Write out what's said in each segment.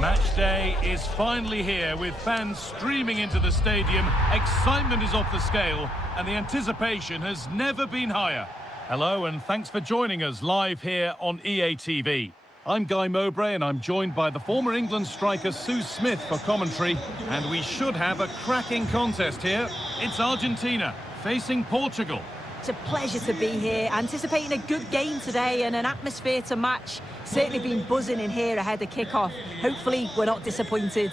Match day is finally here with fans streaming into the stadium. Excitement is off the scale and the anticipation has never been higher. Hello and thanks for joining us live here on EA TV. I'm Guy Mowbray and I'm joined by the former England striker Sue Smith for commentary, and we should have a cracking contest here. It's Argentina facing Portugal. It's a pleasure to be here, anticipating a good game today and an atmosphere to match. Certainly been buzzing in here ahead of kick-off. Hopefully we're not disappointed.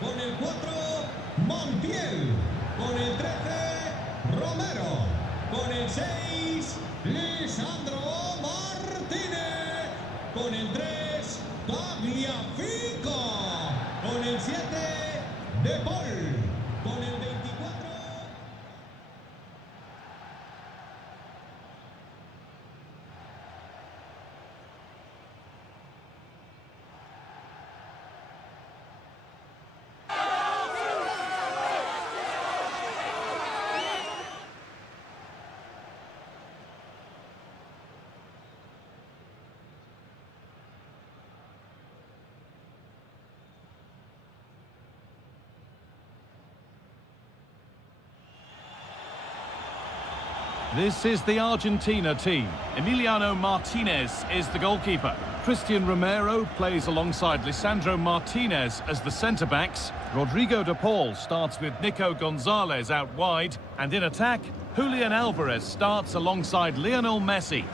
Con el 4, Montiel. Con el 13, Romero. Con el 6, Lisandro Martínez. Con el 3, Tagliafico. Con el 7, De Paul. Con el 24. This is the Argentina team. Emiliano Martinez is the goalkeeper. Christian Romero plays alongside Lisandro Martinez as the centre-backs. Rodrigo de Paul starts with Nico Gonzalez out wide. And in attack, Julian Alvarez starts alongside Lionel Messi.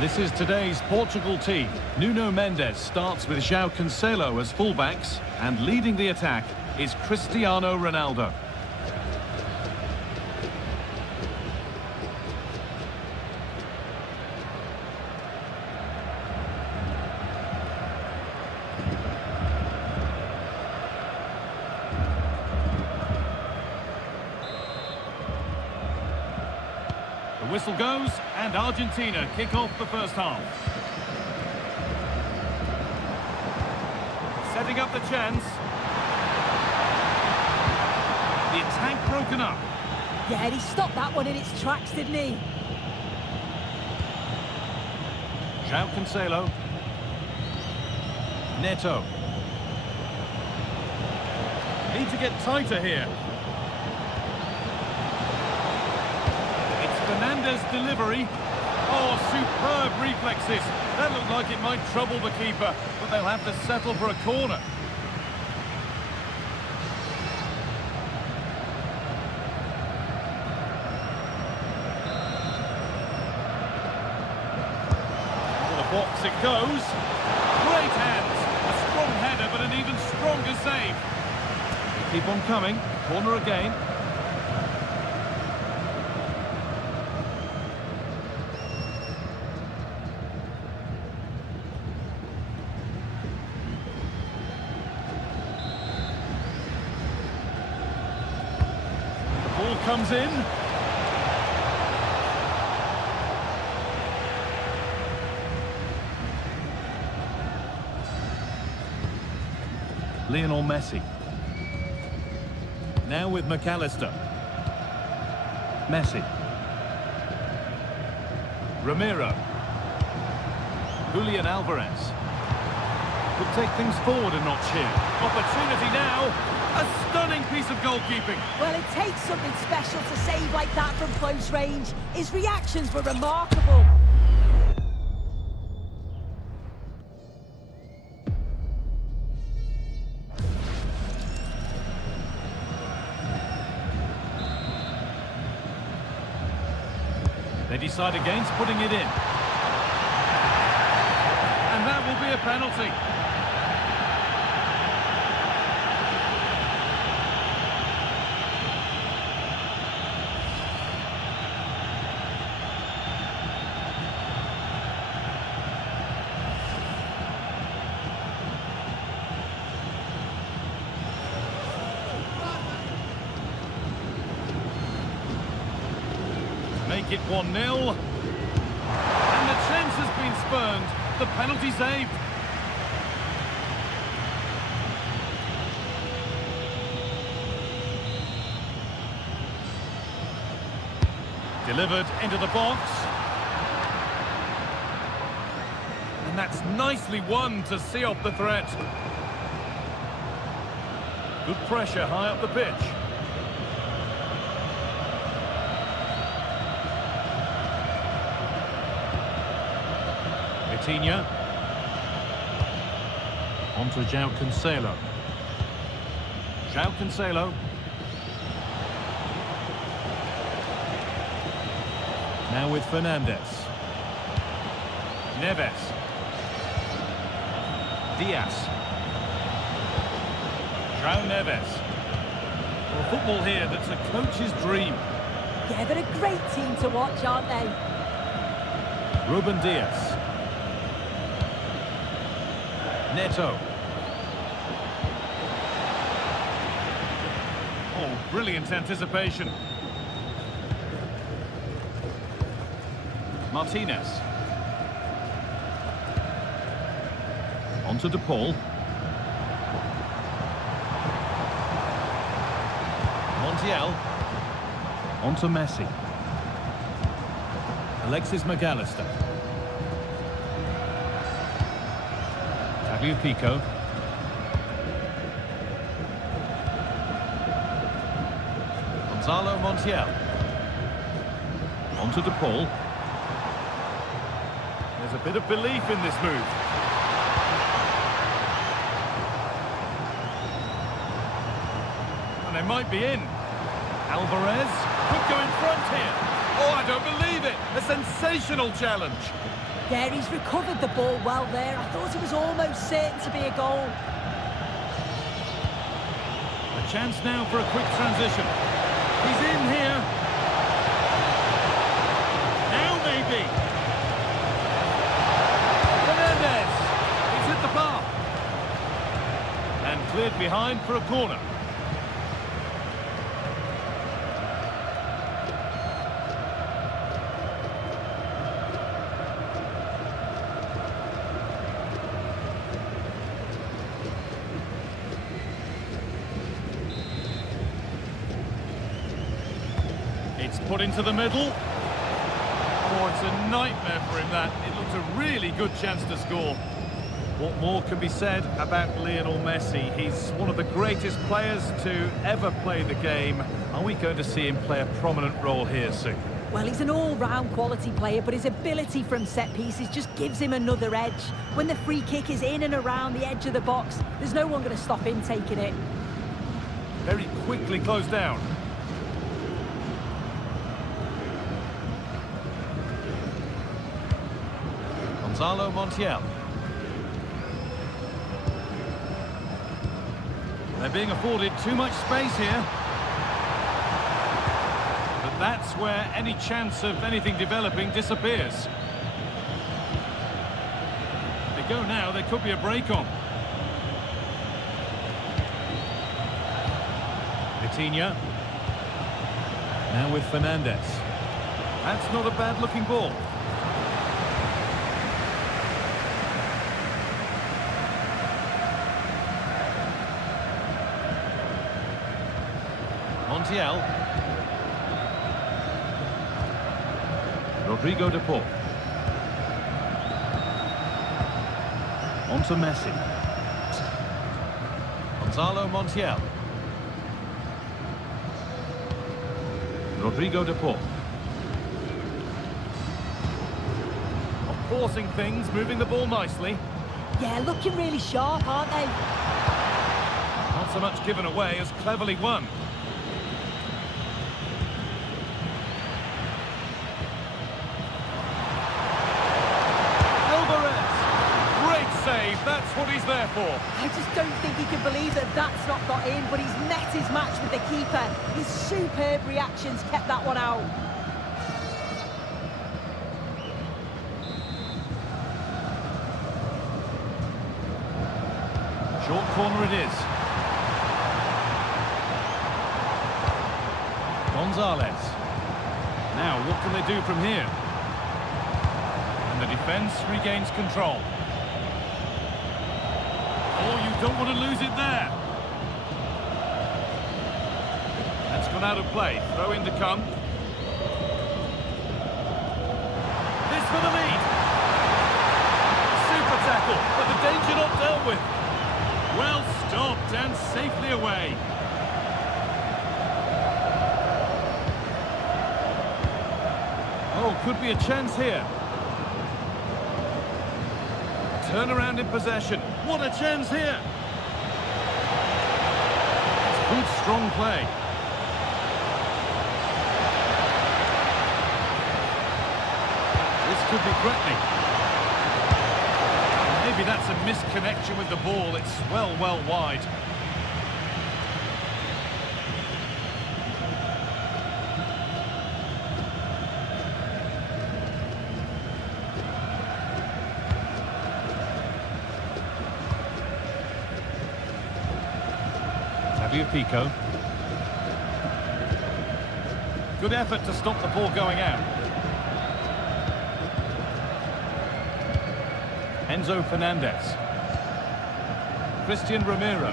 This is today's Portugal team. Nuno Mendes starts with João Cancelo as fullbacks, and leading the attack is Cristiano Ronaldo. The whistle goes, and Argentina kick off the first half. Setting up the chance. The attack broken up. Yeah, he stopped that one in its tracks, didn't he? João Cancelo. Neto. Need to get tighter here. Fernandez delivery. Oh, superb reflexes. That looked like it might trouble the keeper, but they'll have to settle for a corner. To the box it goes. Great hands. A strong header, but an even stronger save. Keep on coming. Corner again. Ball comes in. Lionel Messi. Now with McAllister. Messi. Romero. Julian Alvarez. Could take things forward a notch here. Opportunity now. A stunning piece of goalkeeping. Well, it takes something special to save like that from close range. His reactions were remarkable. They decide against putting it in. And that will be a penalty. make it 1-0. And the chance has been spurned. The penalty saved. Delivered into the box. And that's nicely won to see off the threat. Good pressure high up the pitch. Vitinha. On to João Cancelo. João Cancelo. Now with Fernandes. Neves. Diaz. João Neves. Well, football here that's a coach's dream. Yeah, they're a great team to watch, aren't they? Ruben Diaz. Neto. Oh, brilliant anticipation. Martinez. On to De Paul. Montiel. On to Messi. Alexis McAllister. Tagliafico. Gonzalo Montiel. On to De Paul. There's a bit of belief in this move. And they might be in. Alvarez could go in front here. Oh, I don't believe it. A sensational challenge. Yeah, he's recovered the ball well there. I thought it was almost certain to be a goal. A chance now for a quick transition. He's in here. Now maybe. Fernandes. He's hit the bar. And cleared behind for a corner. It's put into the middle. Oh, it's a nightmare for him, that. It looked a really good chance to score. What more can be said about Lionel Messi? He's one of the greatest players to ever play the game. Are we going to see him play a prominent role here soon? Well, he's an all-round quality player, but his ability from set pieces just gives him another edge. When the free kick is in and around the edge of the box, there's no one going to stop him taking it. Very quickly closed down. Gonzalo Montiel. They're being afforded too much space here. But that's where any chance of anything developing disappears. They go now, there could be a break on. Vitinha. Now with Fernandes. That's not a bad looking ball. Montiel. Rodrigo De Paul. On to Messi. Gonzalo Montiel. Rodrigo De Paul. Not forcing things, moving the ball nicely. Yeah, looking really sharp, aren't they? Not so much given away as cleverly won. That's what he's there for. I just don't think he can believe that that's not got in, but he's met his match with the keeper. His superb reactions kept that one out. Short corner it is. Gonzalez. Now, what can they do from here? And the defence regains control. Oh, you don't want to lose it there. That's gone out of play. Throw in to come. This for the lead. Super tackle, but the danger not dealt with. Well stopped and safely away. Oh, could be a chance here. Turnaround in possession. What a chance here. It's good, strong play. This could be threatening. Maybe that's a misconnection with the ball. It's well wide. Pico. Good effort to stop the ball going out. Enzo Fernandez. Christian Romero.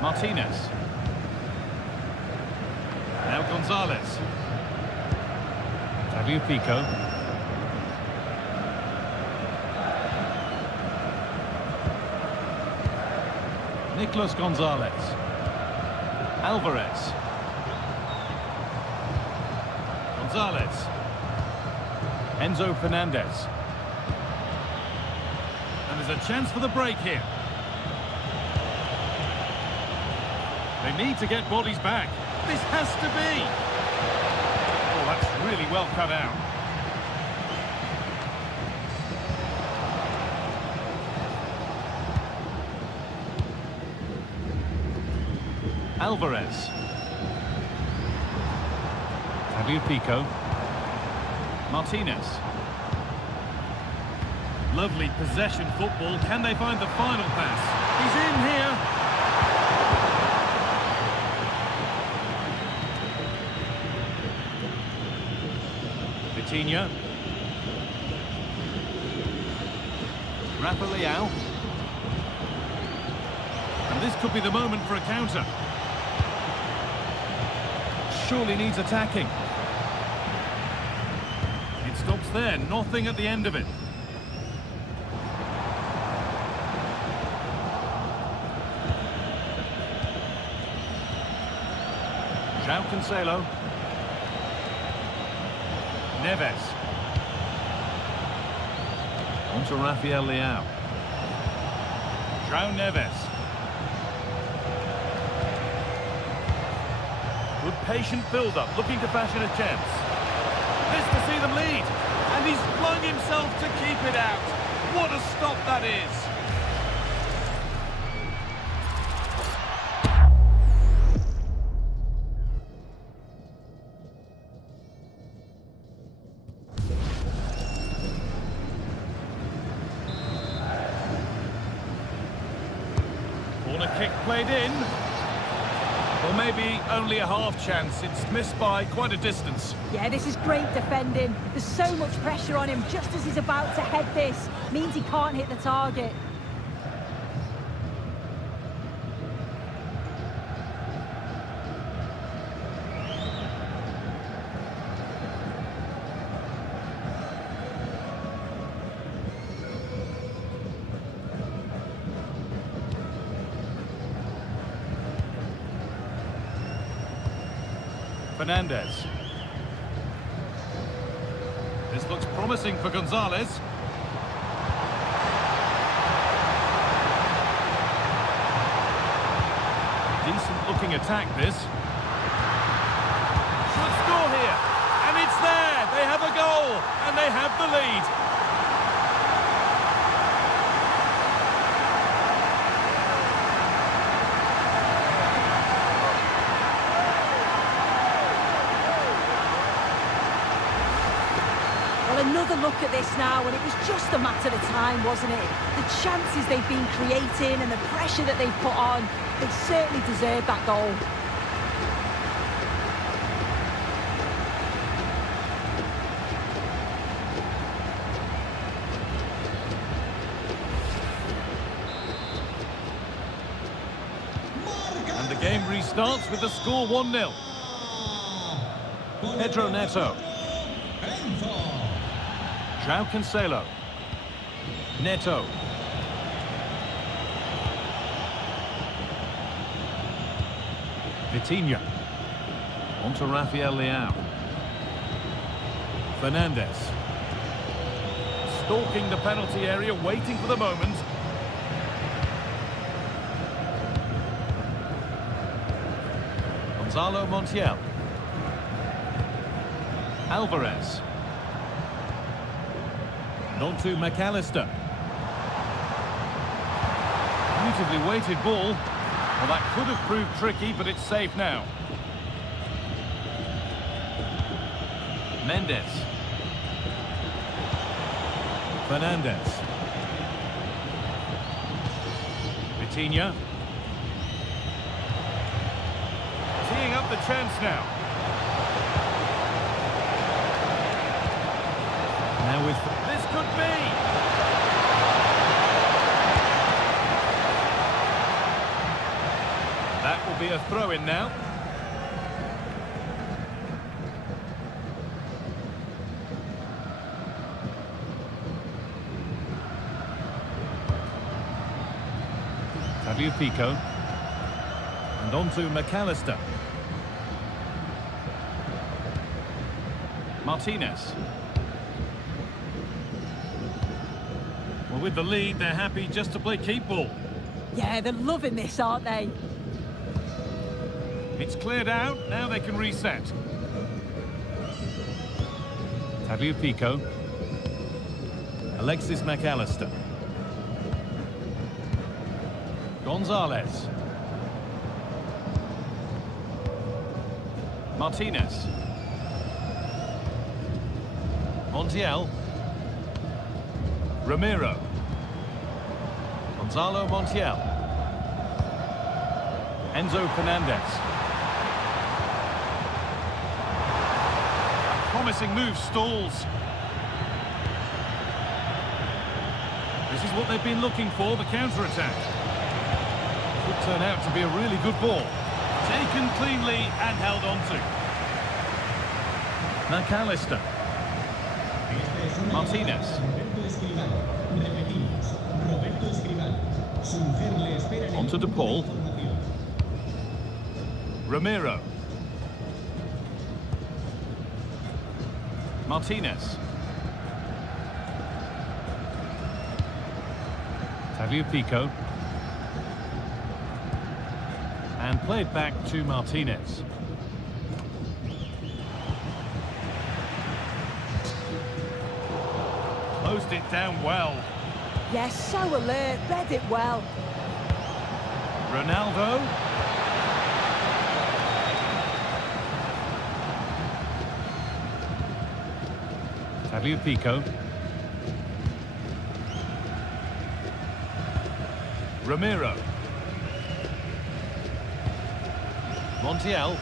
Martinez. Now Gonzalez. Fabio Pico. Nicolas Gonzalez. Alvarez. Gonzalez. Enzo Fernandez. And there's a chance for the break here. They need to get bodies back. This has to be. Oh, that's really well cut out. Alvarez. Fabio Pico. Martinez. Lovely possession football. Can they find the final pass? He's in here. Vitinha. Rafa Leao. And this could be the moment for a counter. Surely needs attacking. It stops there, nothing at the end of it. João Cancelo. Neves. On to Rafael Leao. João Neves. Good patient build-up, looking to fashion a chance. This to see them lead. And he's flung himself to keep it out. What a stop that is. Corner kick played in. Or maybe only a half chance. It's missed by quite a distance. Yeah, this is great defending. There's so much pressure on him just as he's about to head this. Means he can't hit the target. Fernandez. This looks promising for Gonzalez. Decent looking attack this. Should score here. And it's there. They have a goal. And they have the lead. Another look at this now, and it was just a matter of time, wasn't it? The chances they've been creating and the pressure that they've put on, they certainly deserve that goal. starts with the score 1-0. Pedro Neto. João Cancelo. Neto. Vitinha. On to Rafael Leao. Fernandes. Stalking the penalty area, waiting for the moment. Gonzalo Montiel. Alvarez. On to McAllister. Beautifully weighted ball. Well, that could have proved tricky, but it's safe now. Mendes. Fernandes. Vitinha. Teeing up the chance now. Now with... This could be! That will be a throw-in now. Pico. And on to McAllister. Martinez. Well, with the lead, they're happy just to play keep ball. Yeah, they're loving this, aren't they? It's cleared out, now they can reset. Pico. Alexis McAllister. Gonzalez. Martinez. Montiel. Ramiro. Gonzalo Montiel. Enzo Fernandez. A promising move stalls. This is what they've been looking for, the counter-attack. Could turn out to be a really good ball. Taken cleanly and held on to. McAllister. Martinez. On to De Paul. Ramiro. Martinez. Pico. And played back to Martinez. Closed it down well. Yes, so alert, read it well. Ronaldo. Pico. Ramiro. Montiel.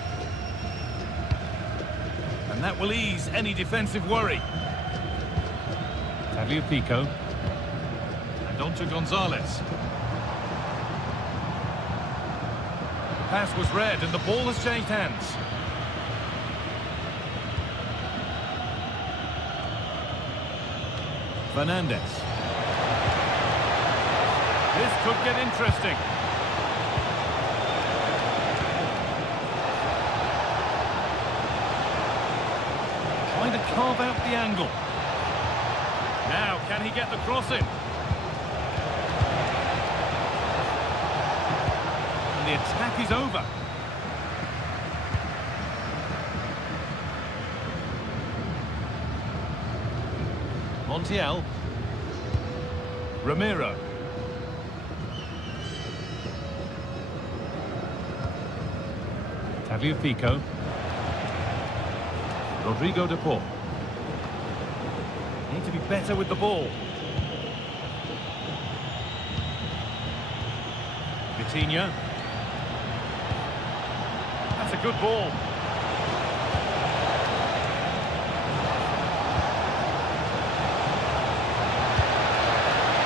And that will ease any defensive worry. Pico. And on to Gonzalez. The pass was read and the ball has changed hands. Fernandes. This could get interesting. Trying to carve out the angle. Now, can he get the cross in? And the attack is over. Montiel. Ramiro. Pico. Rodrigo De Paul. Need to be better with the ball. Vitinha. That's a good ball.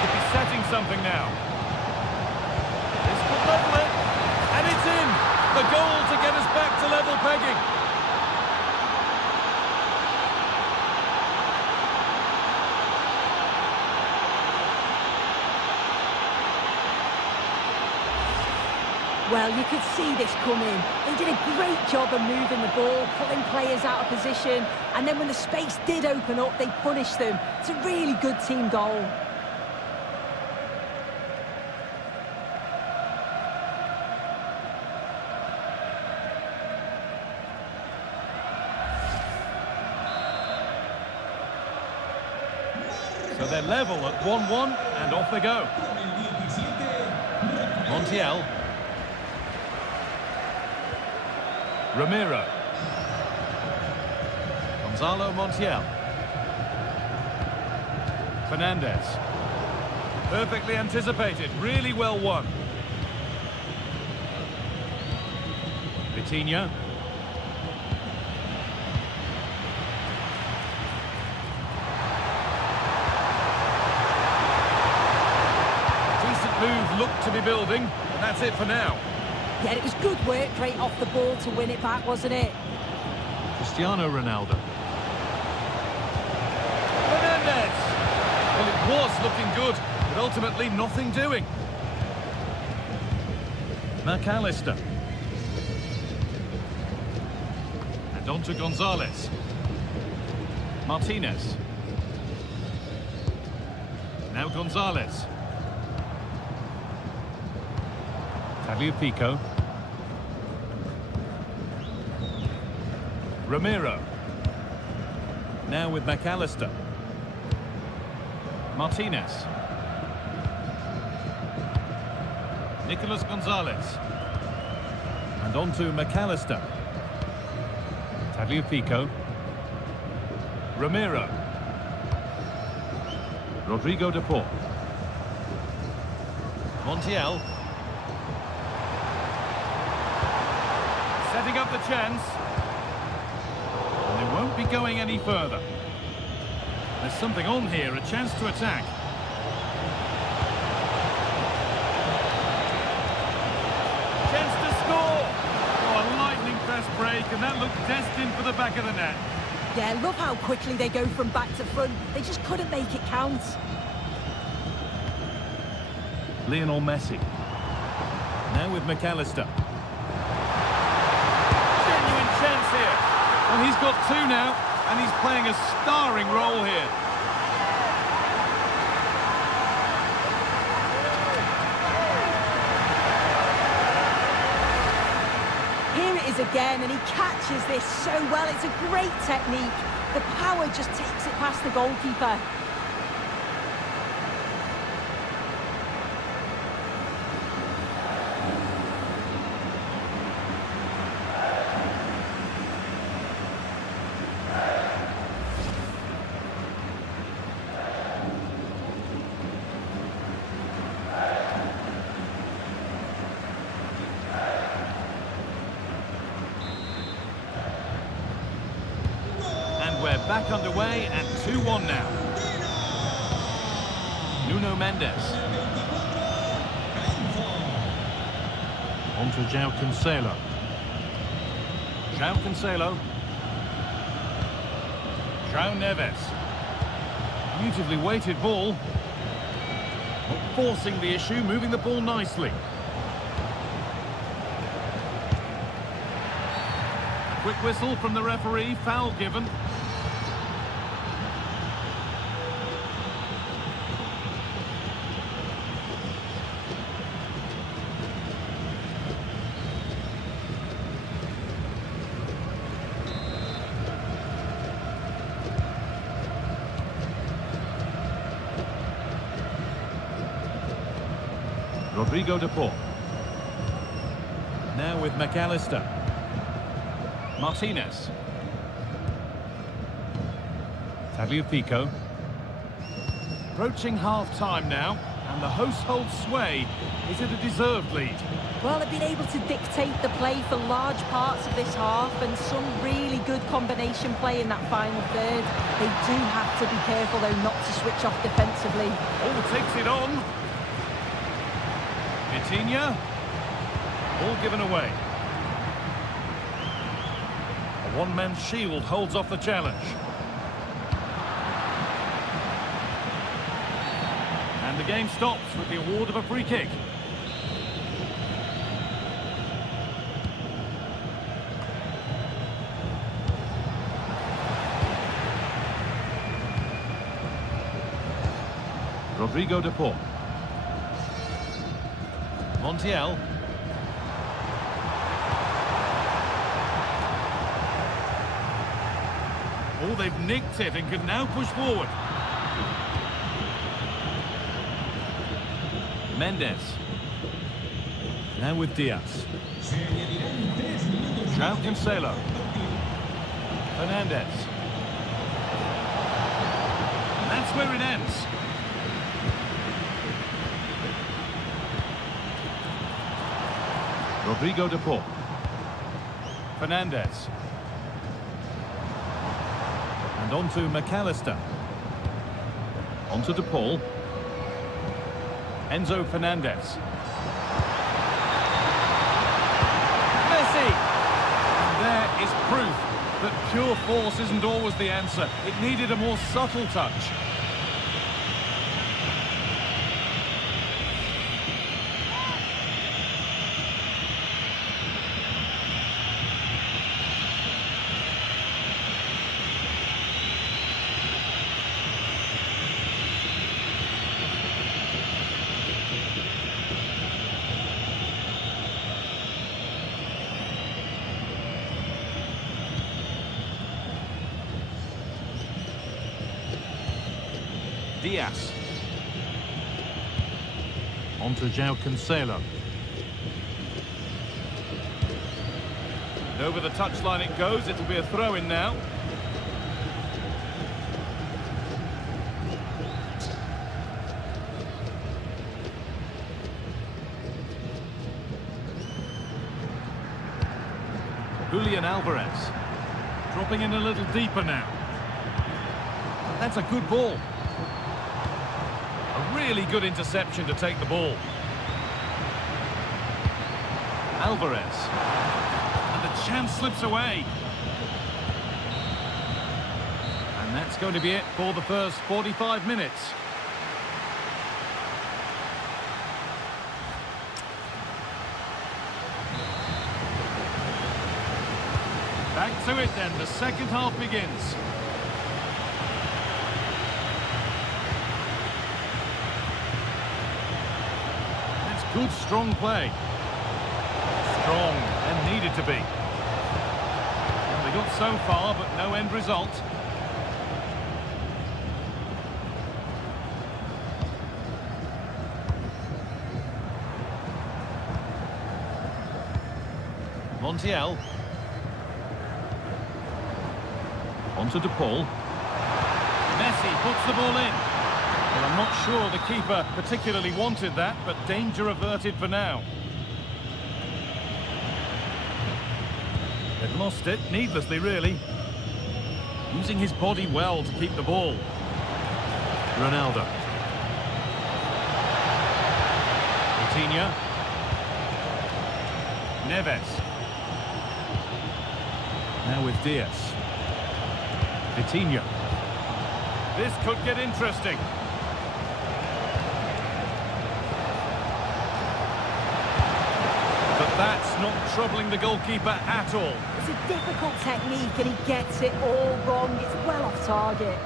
Could be setting something now. This could level it. And it's in. The goal to get us back to level pegging. Well, you could see this coming. They did a great job of moving the ball, pulling players out of position, and then when the space did open up, they punished them. It's a really good team goal. So they're level at 1-1, and off they go. Montiel. Ramiro. Gonzalo Montiel. Fernandez. Perfectly anticipated, really well won. Vitinha. Decent move looked to be building, and that's it for now. Yeah, it was good work right off the ball to win it back, wasn't it? Cristiano Ronaldo. Fernandez! Well, it was looking good, but ultimately nothing doing. McAllister. And on to Gonzalez. Martinez. Now Gonzalez. Tagliafico. Ramiro. Now with McAllister. Martinez. Nicolas Gonzalez. And on to McAllister. Tagliafico. Ramiro. Rodrigo de Paul. Montiel. Setting up the chance. And they won't be going any further. There's something on here, a chance to attack. Chance to score! Oh, a lightning fast break, and that looked destined for the back of the net. Yeah, love how quickly they go from back to front. They just couldn't make it count. Lionel Messi. Now with McAllister. Genuine chance here. Well, he's got two now, and he's playing a starring role here. Here it is again, and he catches this so well. It's a great technique. The power just takes it past the goalkeeper. We're back underway at 2-1 now. Nuno Mendes. On to João Cancelo. João Cancelo. João Neves. Beautifully weighted ball. Not forcing the issue, moving the ball nicely. Quick whistle from the referee, foul given. Rodrigo de Paul. Now with McAllister. Martinez. Tagliafico. Approaching half-time now, and the hosts hold sway. Is it a deserved lead? Well, they've been able to dictate the play for large parts of this half, and some really good combination play in that final third. They do have to be careful, though, not to switch off defensively. Oh, takes it on. Vitinha. Ball given away. A one-man shield holds off the challenge. And the game stops with the award of a free kick. Rodrigo de Paul. Montiel. Oh, they've nicked it and can now push forward. Mendes. Now with Diaz. João Cancelo. Fernandez. And that's where it ends. Rodrigo de Paul. Fernandez. And on to McAllister. On to De Paul. Enzo Fernandez. Messi! And there is proof that pure force isn't always the answer. It needed a more subtle touch. Diaz. On to João Cancelo. And over the touchline it goes. It'll be a throw-in now. Julian Alvarez. Dropping in a little deeper now. That's a good ball. A really good interception to take the ball. Alvarez. And the chance slips away. And that's going to be it for the first 45 minutes. Back to it then, the second half begins. Good, strong play. Strong, and needed to be. Well, they got so far, but no end result. Montiel. On to De Paul. Messi puts the ball in. Well, I'm not sure the keeper particularly wanted that, but danger averted for now. They've lost it, needlessly really. Using his body well to keep the ball. Ronaldo. Coutinho. Neves. Now with Diaz. Coutinho. This could get interesting. But that's not troubling the goalkeeper at all. It's a difficult technique and he gets it all wrong. It's well off target.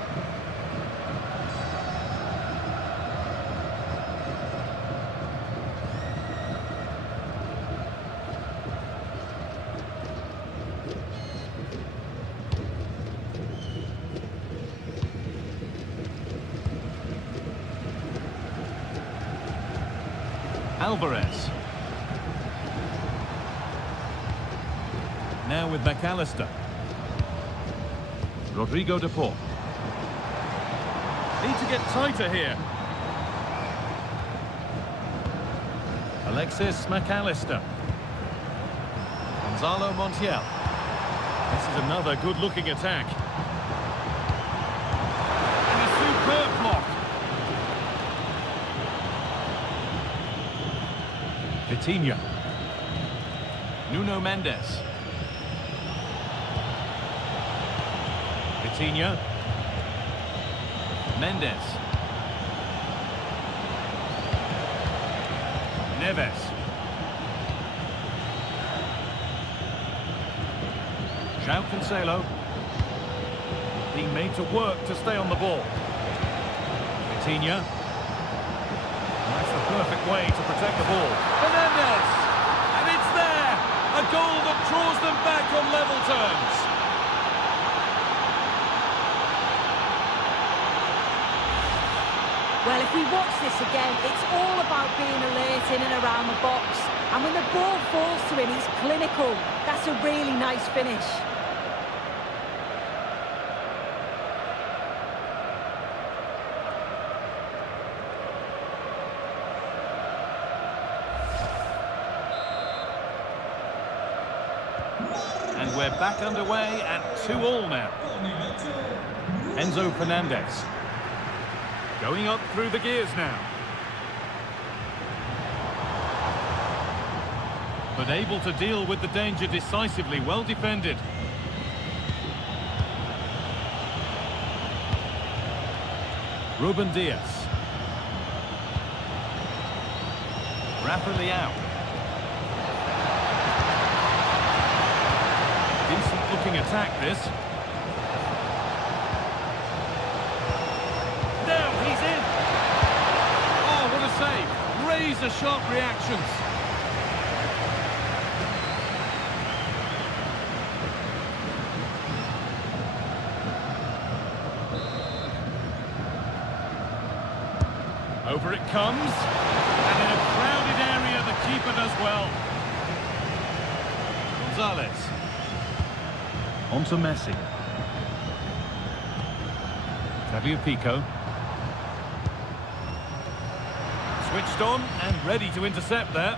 Alvarez. Now with McAllister. Rodrigo de Paul. Need to get tighter here. Alexis McAllister. Gonzalo Montiel. This is another good-looking attack. And a superb block. Coutinho. Nuno Mendes. Coutinho. Mendes. Neves. João Cancelo. Being made to work to stay on the ball. Coutinho. That's the perfect way to protect the ball. Fernandes! And it's there! A goal that draws them back on level terms. Well, if we watch this again, it's all about being alert in and around the box. And when the ball falls to him, he's clinical. That's a really nice finish. And we're back underway at 2-2 now. Enzo Fernandez. Going up through the gears now. But able to deal with the danger decisively, well defended. Ruben Diaz. Rafa Leao. Decent looking attack this. Razor-sharp reactions. Over it comes, and in a crowded area the keeper does well. Gonzalez. On to Messi. Xavier Pico. Switched on and ready to intercept there.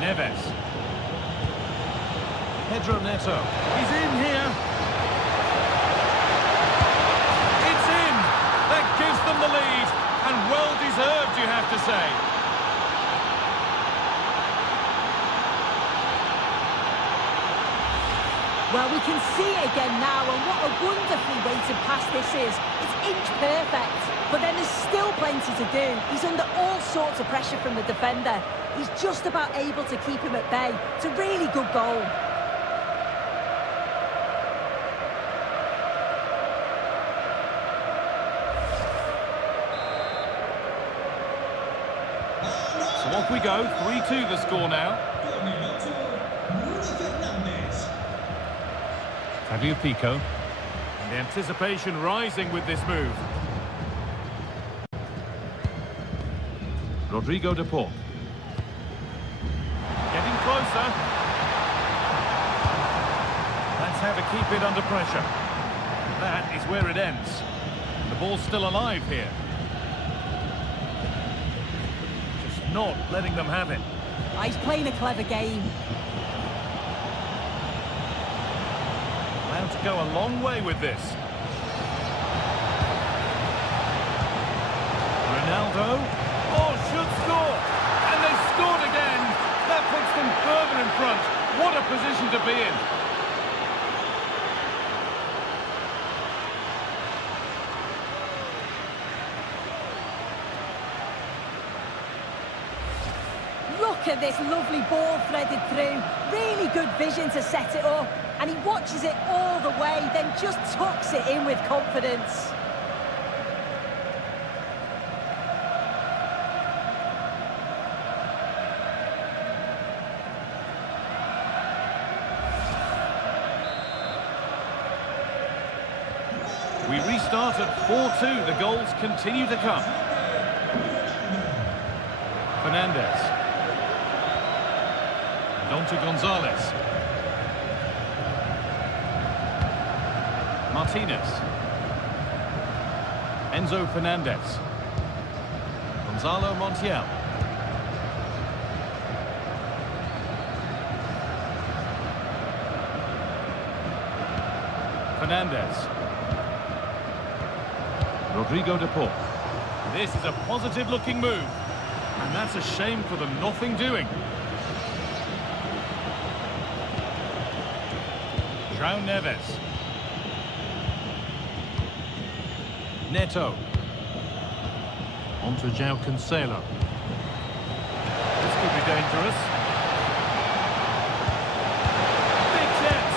Neves. Pedro Neto. He's in here. It's in. That gives them the lead. And well deserved, you have to say. Well, we can see it again now, and what a wonderfully weighted pass this is. It's inch perfect, but then there's still plenty to do. He's under all sorts of pressure from the defender. He's just about able to keep him at bay. It's a really good goal. So off we go, 3-2 the score now. Xavier Pico. And the anticipation rising with this move. Rodrigo de Paul. Getting closer. That's how to keep it under pressure. That is where it ends. The ball's still alive here. Just not letting them have it. He's playing a clever game. To go a long way with this. Ronaldo. Oh, should score. And they scored again. That puts them further in front. What a position to be in. Look at this lovely ball threaded through. Really good vision to set it up. And he watches it all the way, then just tucks it in with confidence. We restart at 4-2. The goals continue to come. Fernandes. And on to Gonzalez. Martinez. Enzo Fernandez. Gonzalo Montiel. Fernandez. Rodrigo de Paul. This is a positive-looking move. And that's a shame for them nothing doing. João Neves. Neto. On to João Cancelo. This could be dangerous. Big chance.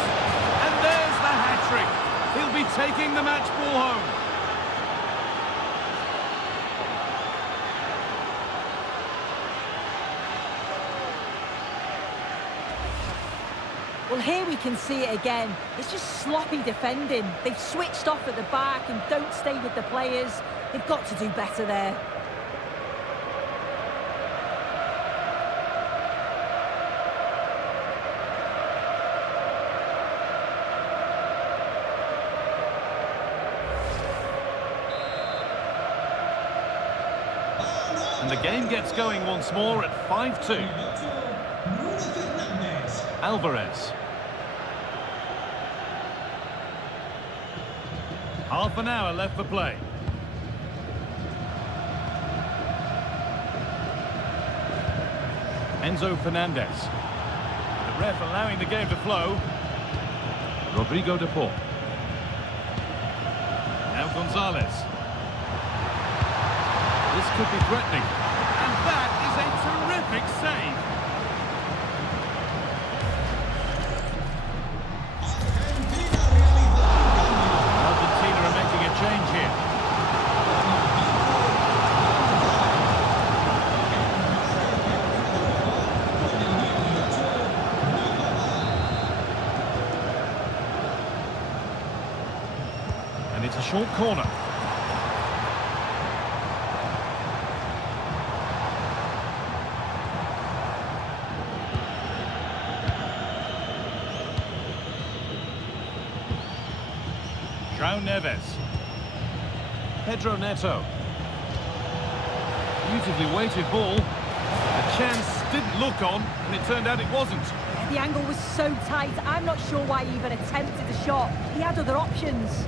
And there's the hat-trick. He'll be taking the match ball home. Well, here we can see it again. It's just sloppy defending. They've switched off at the back and don't stay with the players. They've got to do better there. And the game gets going once more at 5-2. Alvarez. Half an hour left for play. Enzo Fernandez. The ref allowing the game to flow. Rodrigo de Paul. Now Gonzalez. This could be threatening. And that is a terrific save. Argentina are making a change here. And it's a short corner. João Neves. Pedro Neto. Beautifully weighted ball. The chance didn't look on, and it turned out it wasn't. The angle was so tight, I'm not sure why he even attempted the shot. He had other options.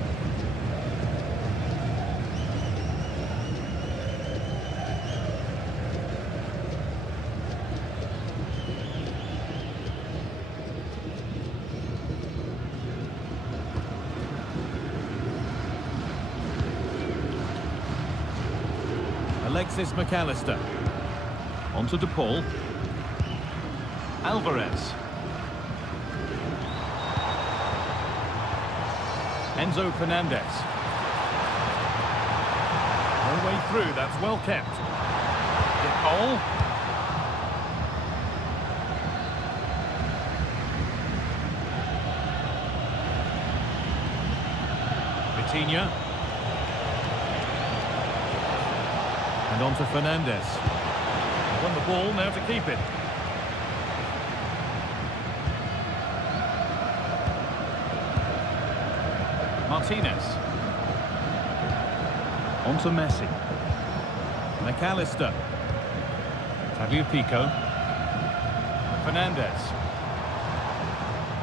Alexis McAllister. On to De Paul. Alvarez. Enzo Fernandez. No way through, that's well kept. De Paul. Vitinha. And on to Fernandez. Won the ball, now to keep it. Martinez. On to Messi. McAllister. Tagliafico. Fernandez.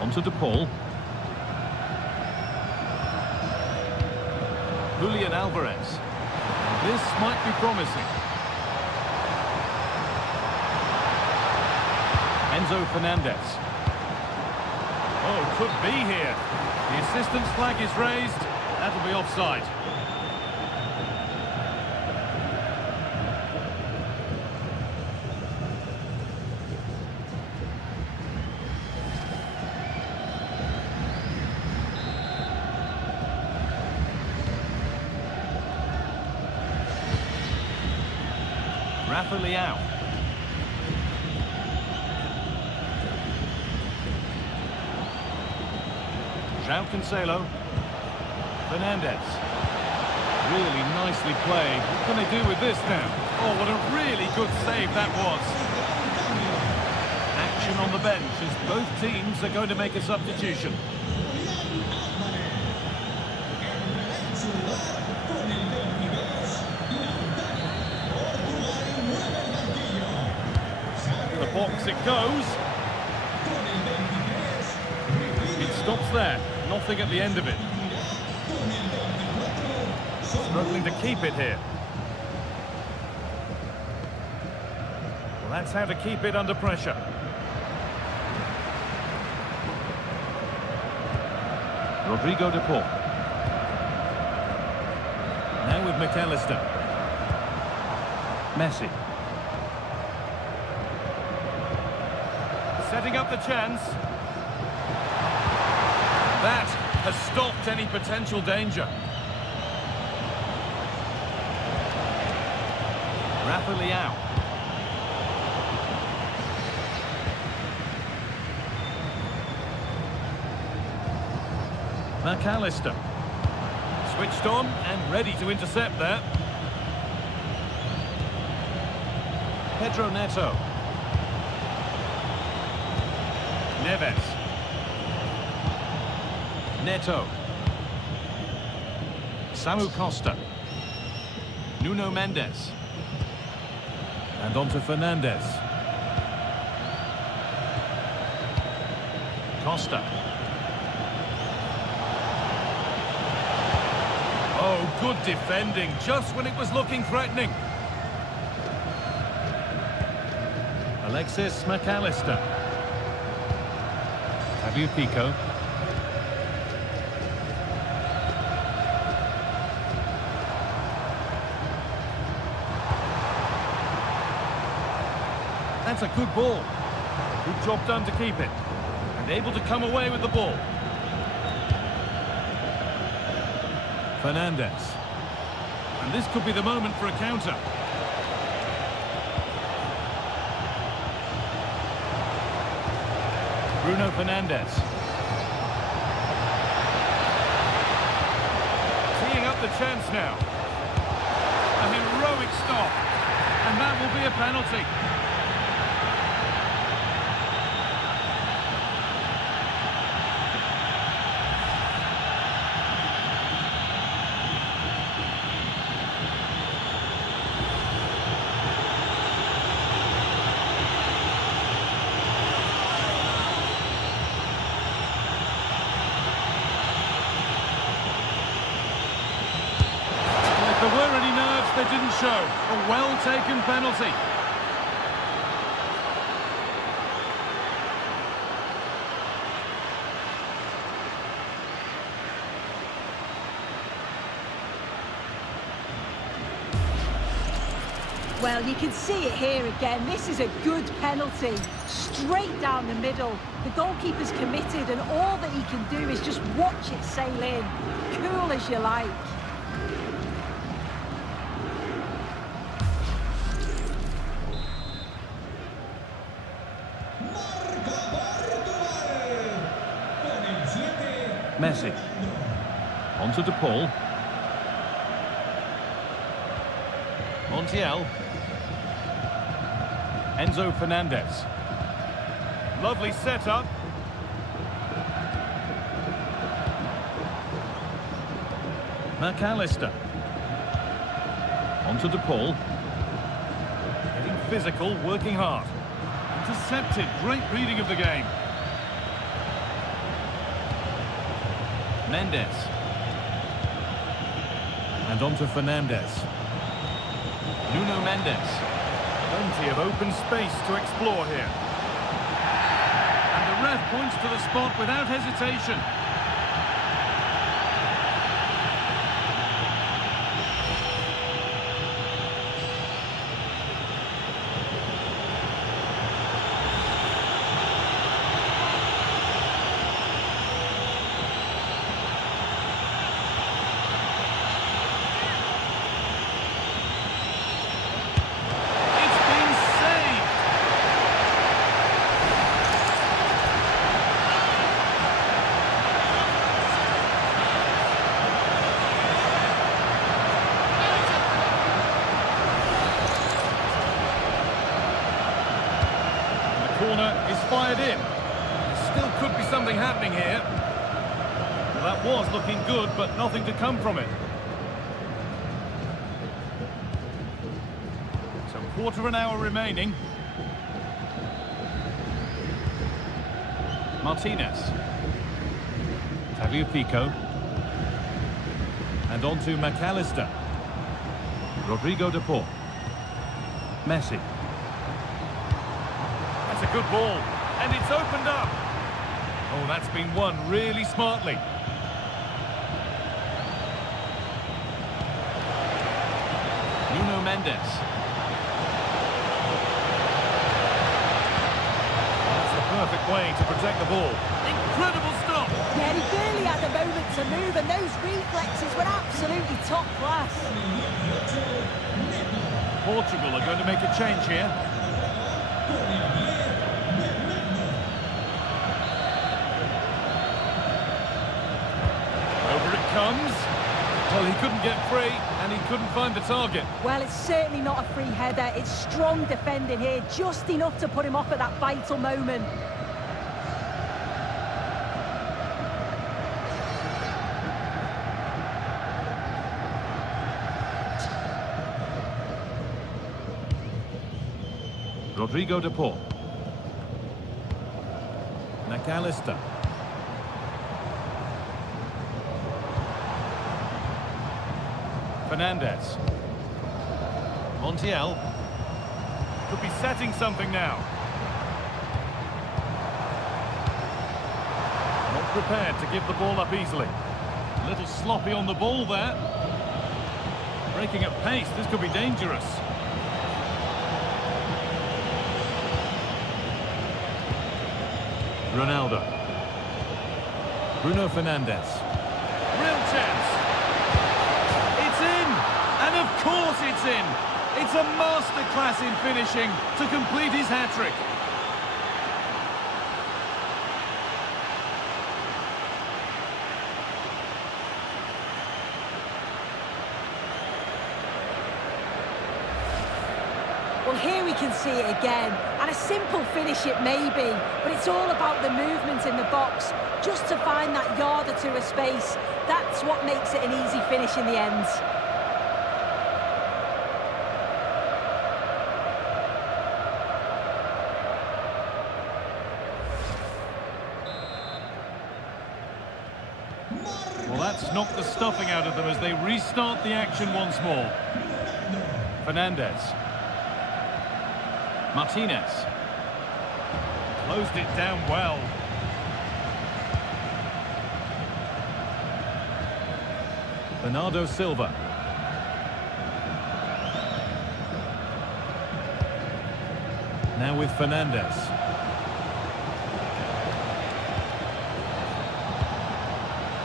On to De Paul. Julian Alvarez. This might be promising. Enzo Fernandez. Oh, could be here. The assistant's flag is raised. That'll be offside. Rafa Leao. João Cancelo. Fernandez. Really nicely played. What can they do with this now? Oh, what a really good save that was. Action on the bench as both teams are going to make a substitution. The box it goes. It stops there. Nothing at the end of it. Struggling to keep it here. Well, that's how to keep it under pressure. Rodrigo de Paul. Now with McAllister. Messi. Setting up the chance. That has stopped any potential danger. Rafa Leao. McAllister. Switched on and ready to intercept there. Pedro Neto. Neves. Neto. Samu Costa. Nuno Mendes. And on to Fernandes. Costa. Oh, good defending, just when it was looking threatening. Alexis McAllister. Pico. That's a good ball. Good job done to keep it. And able to come away with the ball. Fernandes. And this could be the moment for a counter. Bruno Fernandes. Teeing up the chance now. A heroic stop. And that will be a penalty. If there were any nerves, they didn't show. A well-taken penalty. Well, you can see it here again. This is a good penalty. Straight down the middle. The goalkeeper's committed, and all that he can do is just watch it sail in. Cool as you like. Messi. On to De Paul. Montiel. Enzo Fernandez. Lovely setup. McAllister. On to De Paul. Getting physical, working hard. Intercepted, great reading of the game. Mendes. And on to Fernandes. Nuno Mendes. Plenty of open space to explore here. And the ref points to the spot without hesitation. Corner is fired in. There still could be something happening here. Well, that was looking good, but nothing to come from it. So quarter of an hour remaining. Martinez. Pico. And on to McAllister. Rodrigo de Paul. Messi. That's a good ball, and it's opened up. Oh, that's been won really smartly. Nuno Mendes. That's the perfect way to protect the ball. Incredible stop! Yeah, he barely had a moment to move, and those reflexes were absolutely top class. Portugal are going to make a change here. Over it comes. Well, he couldn't get free, and he couldn't find the target. Well, it's certainly not a free header. It's strong defending here, just enough to put him off at that vital moment. Rodrigo de Paul. McAllister. Fernandez. Montiel. Could be setting something now. Not prepared to give the ball up easily. A little sloppy on the ball there. Breaking at pace, this could be dangerous. Ronaldo. Bruno Fernandes. Real chance. It's in! And of course it's in! It's a masterclass in finishing to complete his hat-trick. Well, here we can see it again, and a simple finish it may be, but it's all about the movement in the box, just to find that yard or two of space. That's what makes it an easy finish in the end. Well, that's knocked the stuffing out of them as they restart the action once more. Fernandez. Martinez. Closed it down well. Bernardo Silva. Now with Fernandez.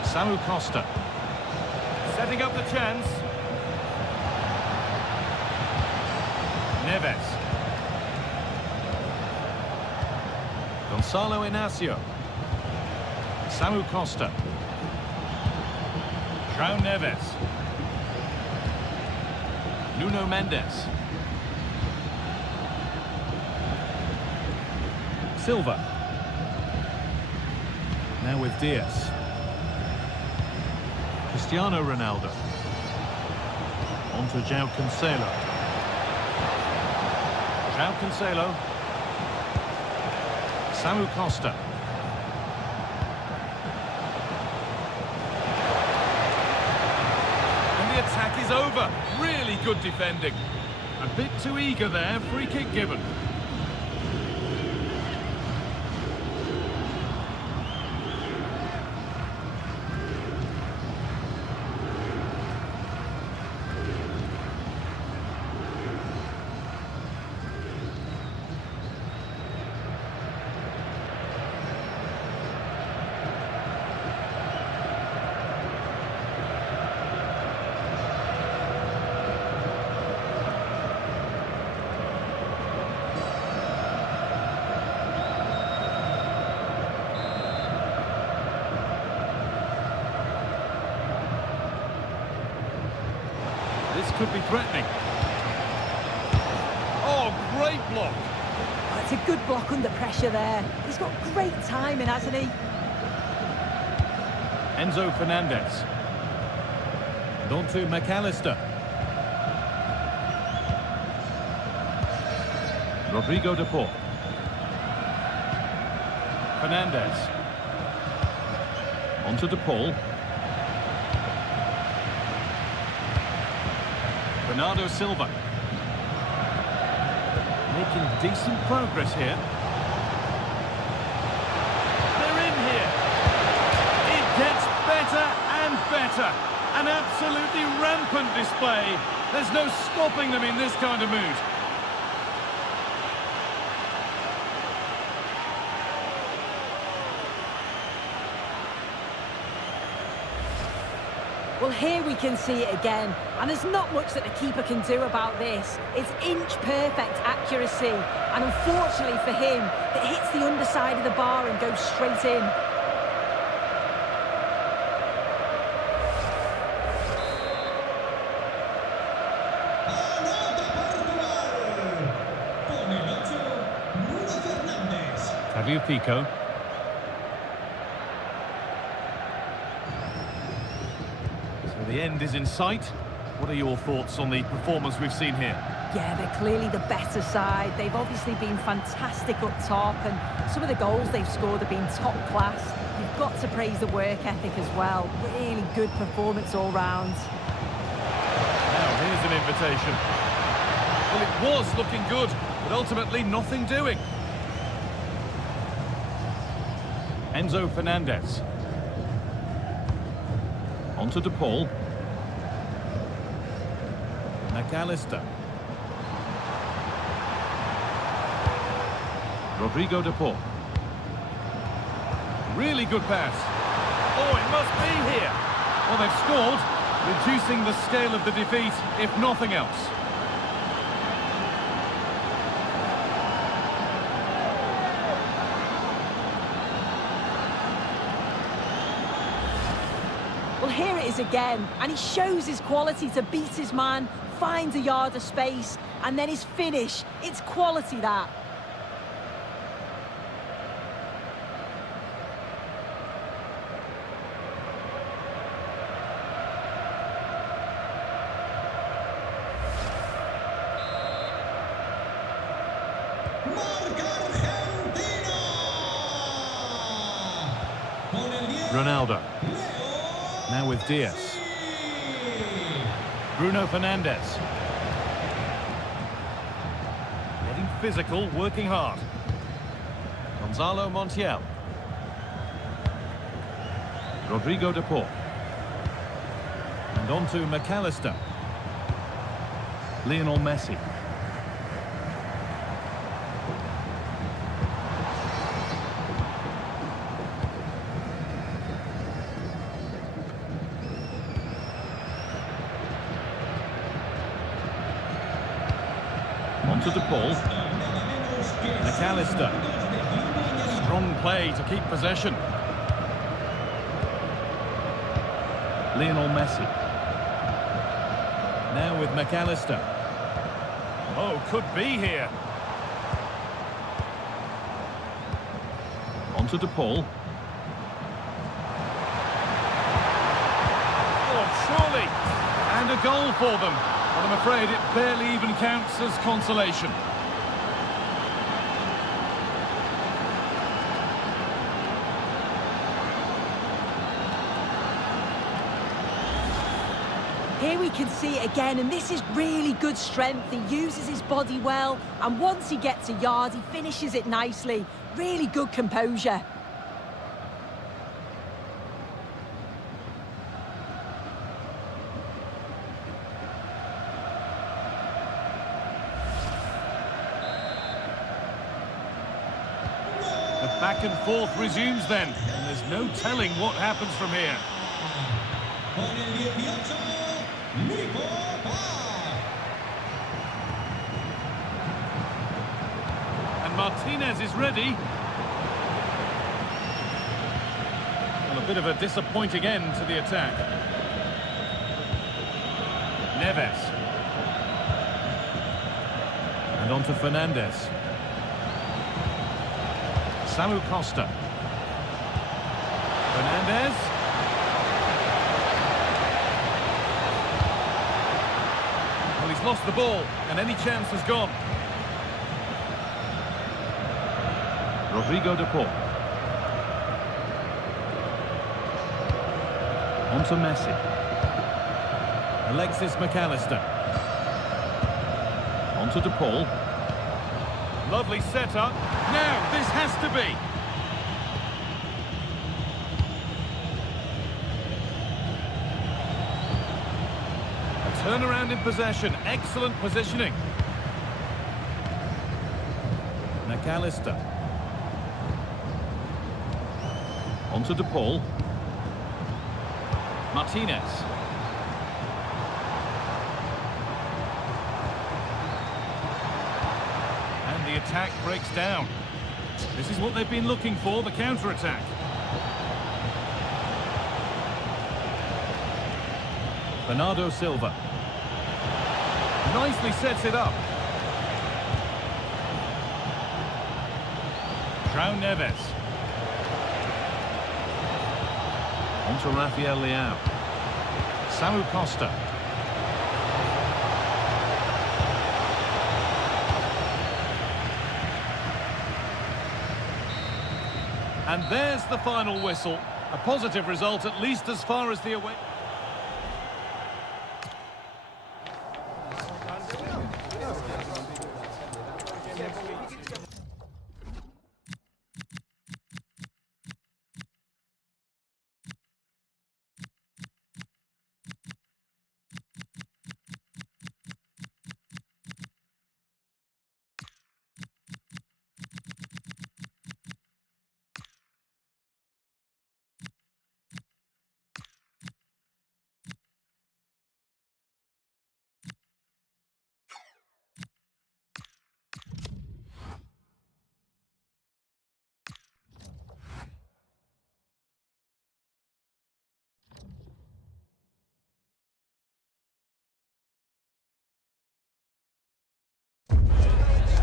Samu Costa. Setting up the chance. Neves. Gonzalo Inacio. Samu Costa. João Neves. Nuno Mendes. Silva. Now with Diaz. Cristiano Ronaldo. On to João Cancelo. João Cancelo. Samu Costa. And the attack is over. Really good defending. A bit too eager there. Free kick given. This could be threatening. Oh, great block. That's a good block under pressure there. He's got great timing, hasn't he? Enzo Fernandez. And on to McAllister. Rodrigo de Paul. Fernandez. On to de Paul. Bernardo Silva. Making decent progress here. They're in here. It gets better and better. An absolutely rampant display. There's no stopping them in this kind of mood. Well, here we can see it again, and there's not much that the keeper can do about this. It's inch-perfect accuracy, and unfortunately for him, it hits the underside of the bar and goes straight in. Pico. So the end is in sight. What are your thoughts on the performance we've seen here? Yeah, they're clearly the better side. They've obviously been fantastic up top, and some of the goals they've scored have been top class. You've got to praise the work ethic as well. Really good performance all round. Now here's an invitation. Well, it was looking good, but ultimately nothing doing. Enzo Fernandez. On to De Paul. McAllister. Rodrigo De Paul. Really good pass. Oh, it must be here. Well, they've scored, reducing the scale of the defeat, if nothing else. Well, here it is again, and he shows his quality to beat his man, finds a yard of space, and then his finish. It's quality, that. Ronaldo. Now with Diaz. Bruno Fernandes. Getting physical, working hard. Gonzalo Montiel. Rodrigo De Paul. And on to McAllister. Lionel Messi. On to De Paul. McAllister. Strong play to keep possession. Lionel Messi. Now with McAllister. Oh, could be here. On to De Paul. Oh, surely. And a goal for them. But I'm afraid it barely even counts as consolation. Here we can see it again, and this is really good strength. He uses his body well, and once he gets a yard, he finishes it nicely. Really good composure. The back and forth resumes then, and there's no telling what happens from here. And Martinez is ready. Well, a bit of a disappointing end to the attack. Neves. And on to Fernandez. Samu Costa. Fernandez. Well, he's lost the ball, and any chance has gone. Rodrigo De Paul. On to Messi. Alexis McAllister. On to De Paul. Lovely setup. Now, this has to be. A turnaround in possession. Excellent positioning. McAllister. On to DePaul. Martinez. And the attack breaks down. This is what they've been looking for, the counter-attack. Bernardo Silva. Nicely sets it up. João Neves. On to Rafael Leao. Samu Costa. And there's the final whistle. A positive result, at least as far as the away...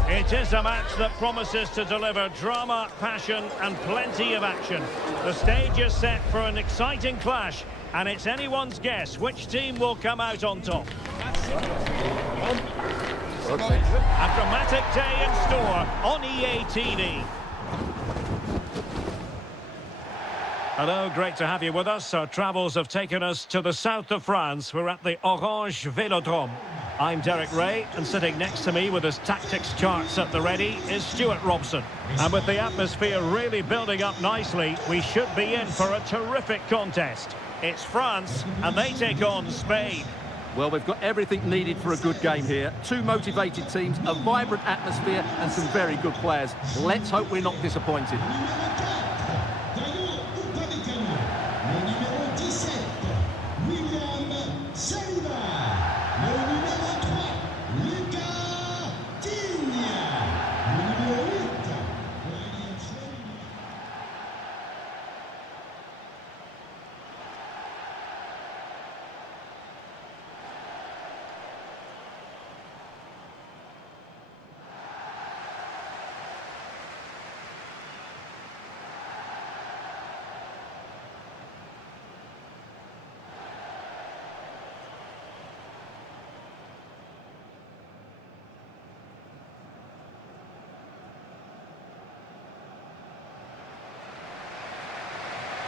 It is a match that promises to deliver drama, passion and plenty of action. The stage is set for an exciting clash, and it's anyone's guess which team will come out on top. A dramatic day in store on EA TV. Hello, great to have you with us. Our travels have taken us to the south of France. We're at the Orange Vélodrome. I'm Derek Ray, and sitting next to me with his tactics charts at the ready is Stuart Robson. And with the atmosphere really building up nicely, we should be in for a terrific contest. It's France, and they take on Spain. Well, we've got everything needed for a good game here. Two motivated teams, a vibrant atmosphere, and some very good players. Let's hope we're not disappointed.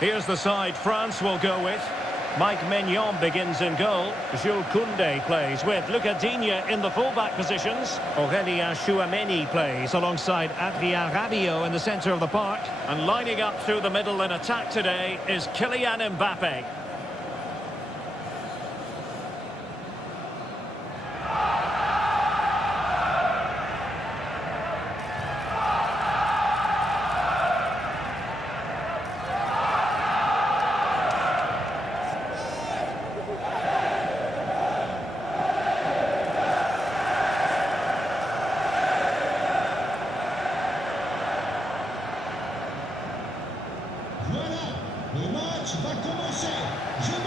Here's the side France will go with. Mike Maignan begins in goal. Jules Koundé plays with Lucas Digne in the fullback positions. Aurélien Tchouameni plays alongside Adrien Rabiot in the centre of the park. And lining up through the middle in attack today is Kylian Mbappe.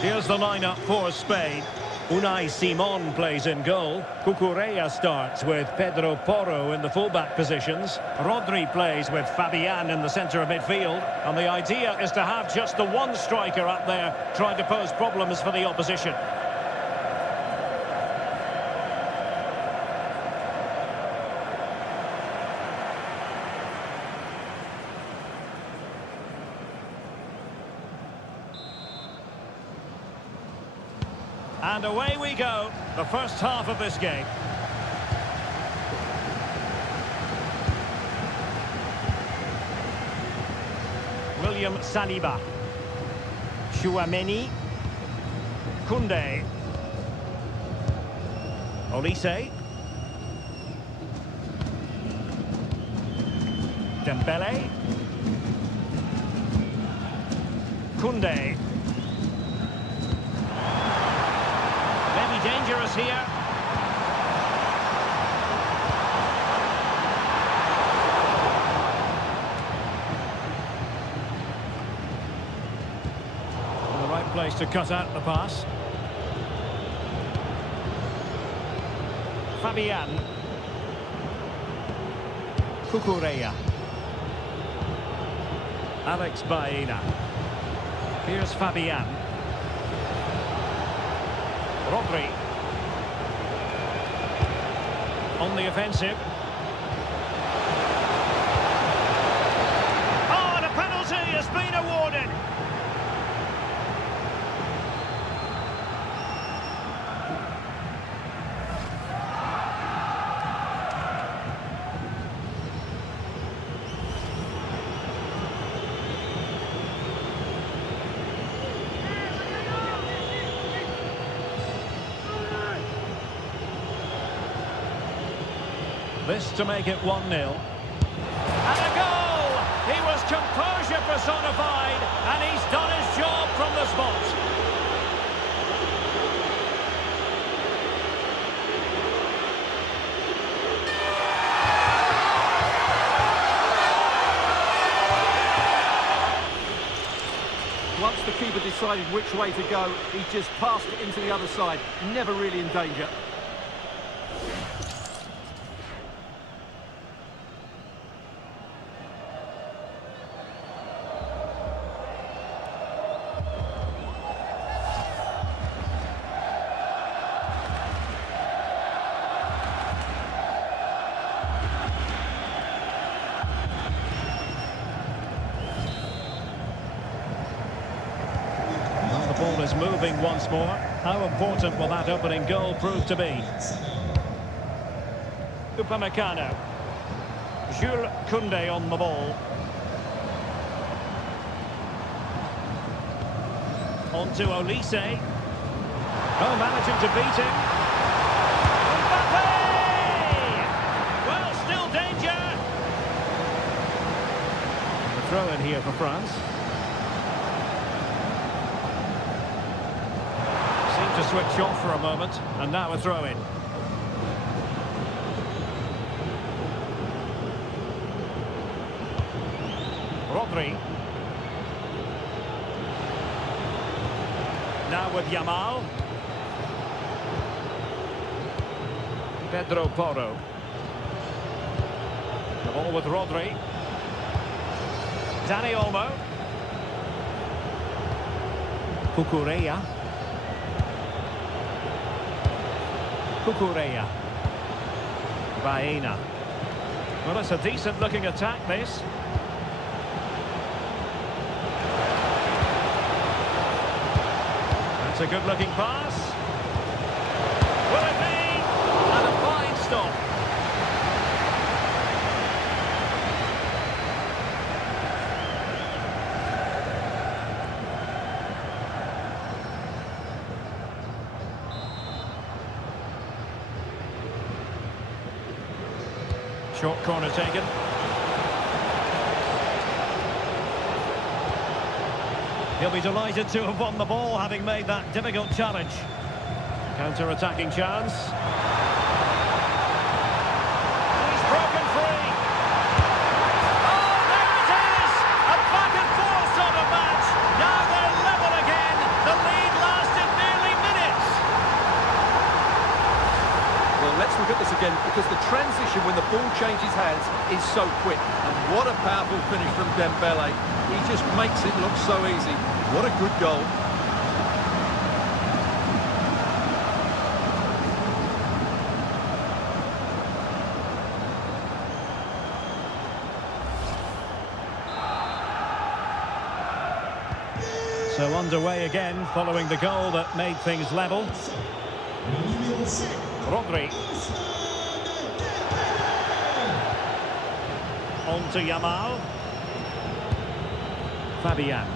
Here's the lineup for Spain. Unai Simon plays in goal. Cucurella starts with Pedro Porro in the fullback positions. Rodri plays with Fabian in the centre of midfield. And the idea is to have just the one striker up there trying to pose problems for the opposition. And away we go, the first half of this game. William Saliba. Tchouameni. Koundé. Olise. Dembele. Koundé. Maybe dangerous here. The right place to cut out the pass. Fabian. Cucurella. Alex Baena. Here's Fabian. Rodri. On the offensive. Oh, and a penalty has been awarded. This to make it 1-0. And a goal! He was composure personified, and he's done his job from the spot. Once the keeper decided which way to go, he just passed it into the other side, never really in danger. The ball is moving once more. How important will that opening goal prove to be? Upamecano. Jules Koundé on the ball. On to Olise. Oh, managing to beat him. Mbappe! Well, still danger. The throw in here for France. To switch off for a moment, and now a throw-in. Rodri. Now with Yamal. Pedro Porro. The ball with Rodri. Dani Olmo. Cucurella. Cucurella. Baena. Well, it's a decent-looking attack, this. That's a good-looking pass. Will it be? And a fine stop. Short corner taken. He'll be delighted to have won the ball, having made that difficult challenge. Counter-attacking chance. He's broken free. Oh, there it is! A back-and-forth sort of match. Now they're level again. The lead lasted nearly minutes. Well, let's look at this again, because the transition when the ball changes hands is so quick. And what a powerful finish from Dembele. He just makes it look so easy. What a good goal. So underway again, following the goal that made things level. Rodri. On to Yamal. Fabian.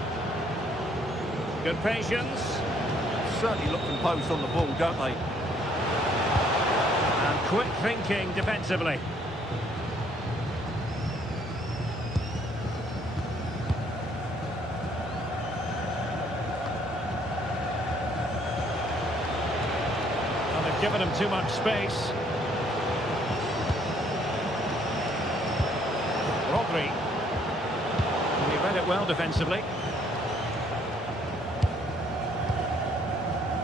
Good patience. Certainly look composed on the ball, don't they? Quick thinking defensively. Well, they've given him too much space. Rodri. He read it well defensively.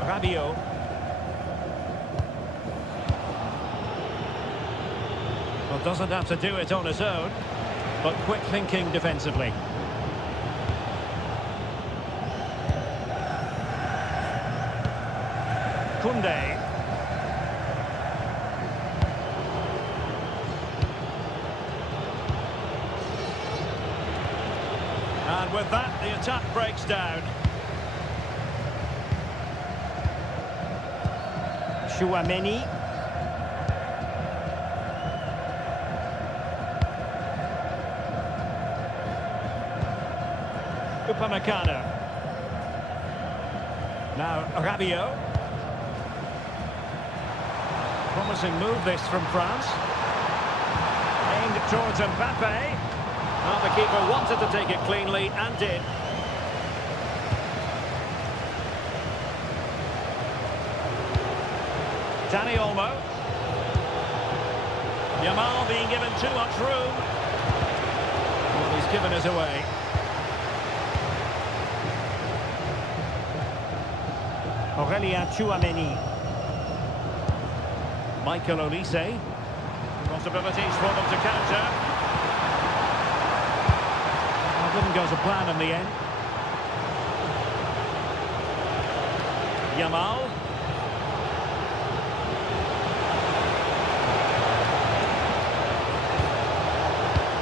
Rabiot. Well, doesn't have to do it on his own, but quick thinking defensively. Koundé. And with that, the attack breaks down. Chouameni. Upamecano. Now Rabiot. Promising move this from France. Aimed towards Mbappe. Well, the keeper wanted to take it cleanly and did. Dani Olmo. Yamal being given too much room. Well, he's given us away. Aurélien Chouameni. Michael Olise. Possibilities for them to counter. Well, didn't go to plan in the end. Yamal.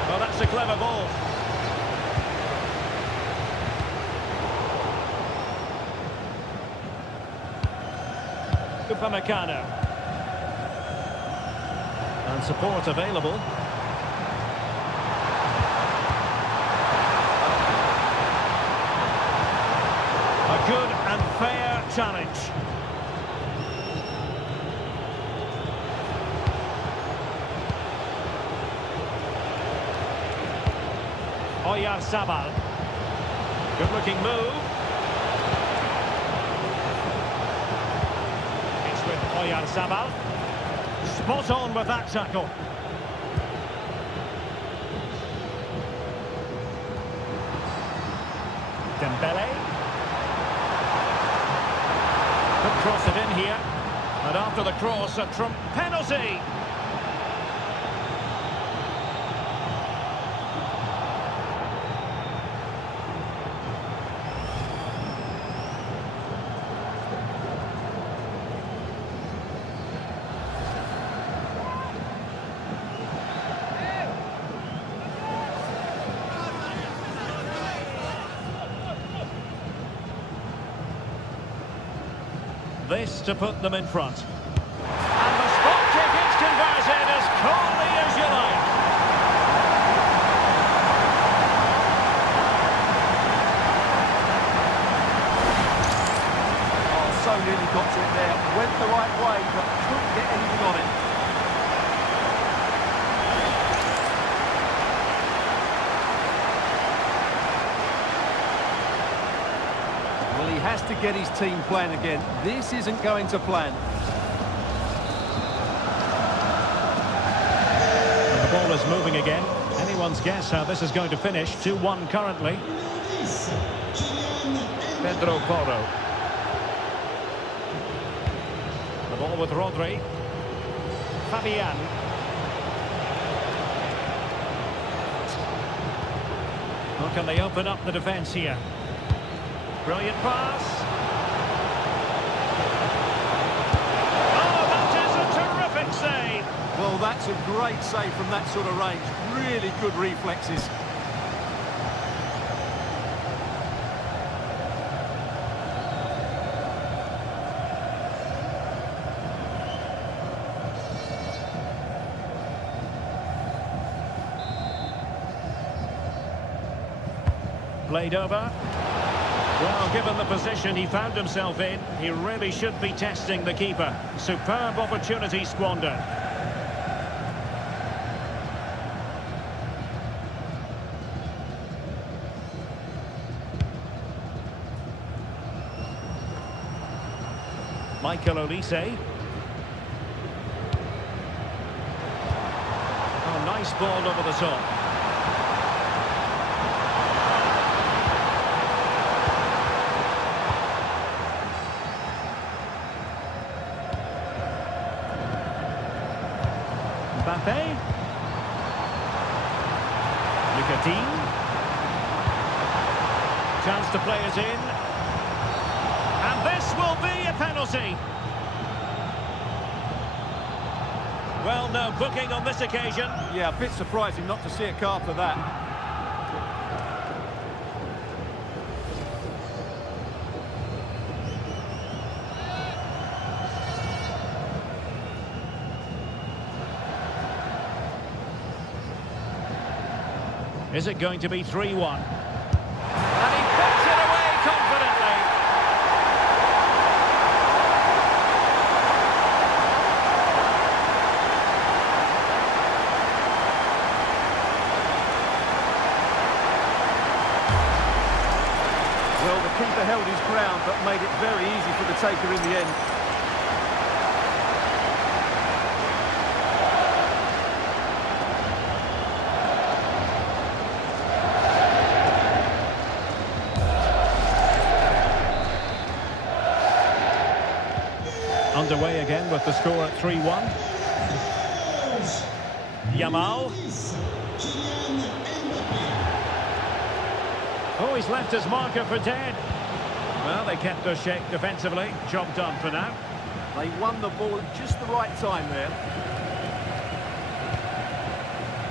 Well, that's a clever ball. Upamecano. And support available. A good and fair challenge. Oyarzabal. Good looking move. It's with Oyarzabal. Spot on with that tackle. Dembele. Could cross it in here. And after the cross, a Trump penalty. This to put them in front. And the spot kick is converted as calmly as you like. Oh, so nearly got to it there. Went the right way, but couldn't get anything on it. He has to get his team playing again. This isn't going to plan. And the ball is moving again. Anyone's guess how this is going to finish. 2-1 currently. Pedro Porro. The ball with Rodri. Fabian. How can they open up the defence here? Brilliant pass. Oh, that is a terrific save. Well, that's a great save from that sort of range. Really good reflexes. Played over. Well, given the position he found himself in, he really should be testing the keeper. Superb opportunity squandered. Michael Olise. Oh, nice ball over the top. Mbappe. Nicodine. Chance to play it in. And this will be a penalty. Well, no booking on this occasion. Yeah, a bit surprising not to see a card for that. Is it going to be 3-1? And he puts it away confidently. Well, the keeper held his ground, but made it very easy for the taker in the end. Underway again with the score at 3-1. Yamal. Oh, he's left his marker for dead. Well, they kept their shape defensively. Job done for now. They won the ball at just the right time there.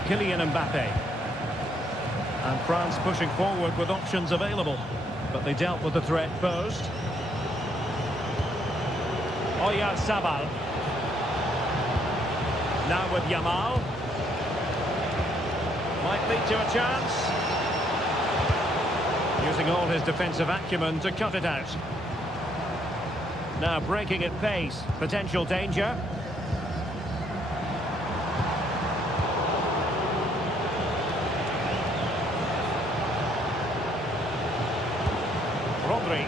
Kylian Mbappe. And France pushing forward with options available. But they dealt with the threat posed. Oyarzabal. Now with Yamal. Might lead to a chance. Using all his defensive acumen to cut it out. Now breaking at pace. Potential danger. Rodri.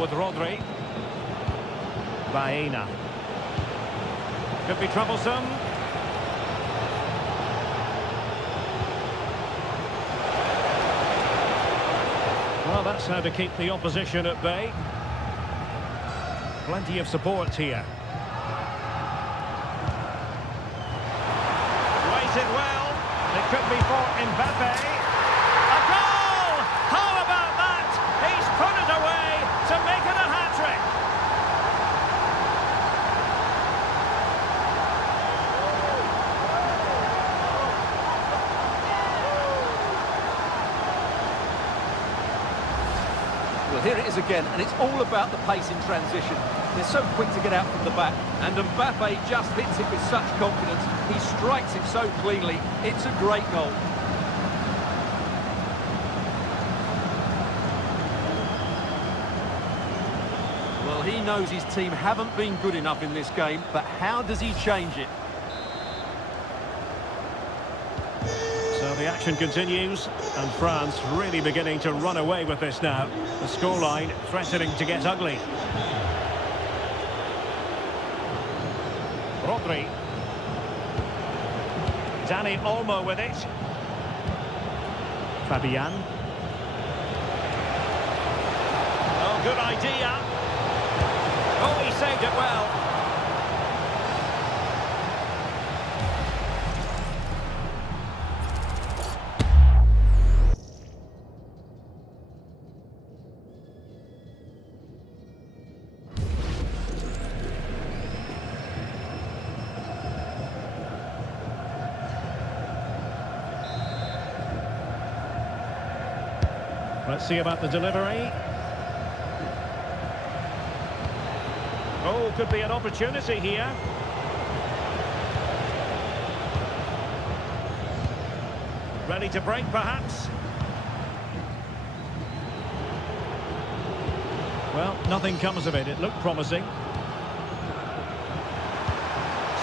With Rodri. Baena. Could be troublesome. Well, that's how to keep the opposition at bay. Plenty of support here. Weighted well. It could be for Mbappe. A goal! How about that? He's put it away to make it a hat-trick. Well, here it is again, and it's all about the pace in transition. They're so quick to get out from the back, and Mbappe just hits it with such confidence. He strikes it so cleanly. It's a great goal. Well, he knows his team haven't been good enough in this game, but how does he change it? So the action continues, and France really beginning to run away with this now. The scoreline threatening to get ugly. Rodri. Dani Olmo with it. Fabian. Oh, good idea. Oh, he saved it well. Let's see about the delivery. Oh, could be an opportunity here. Ready to break, perhaps? Well, nothing comes of it. It looked promising.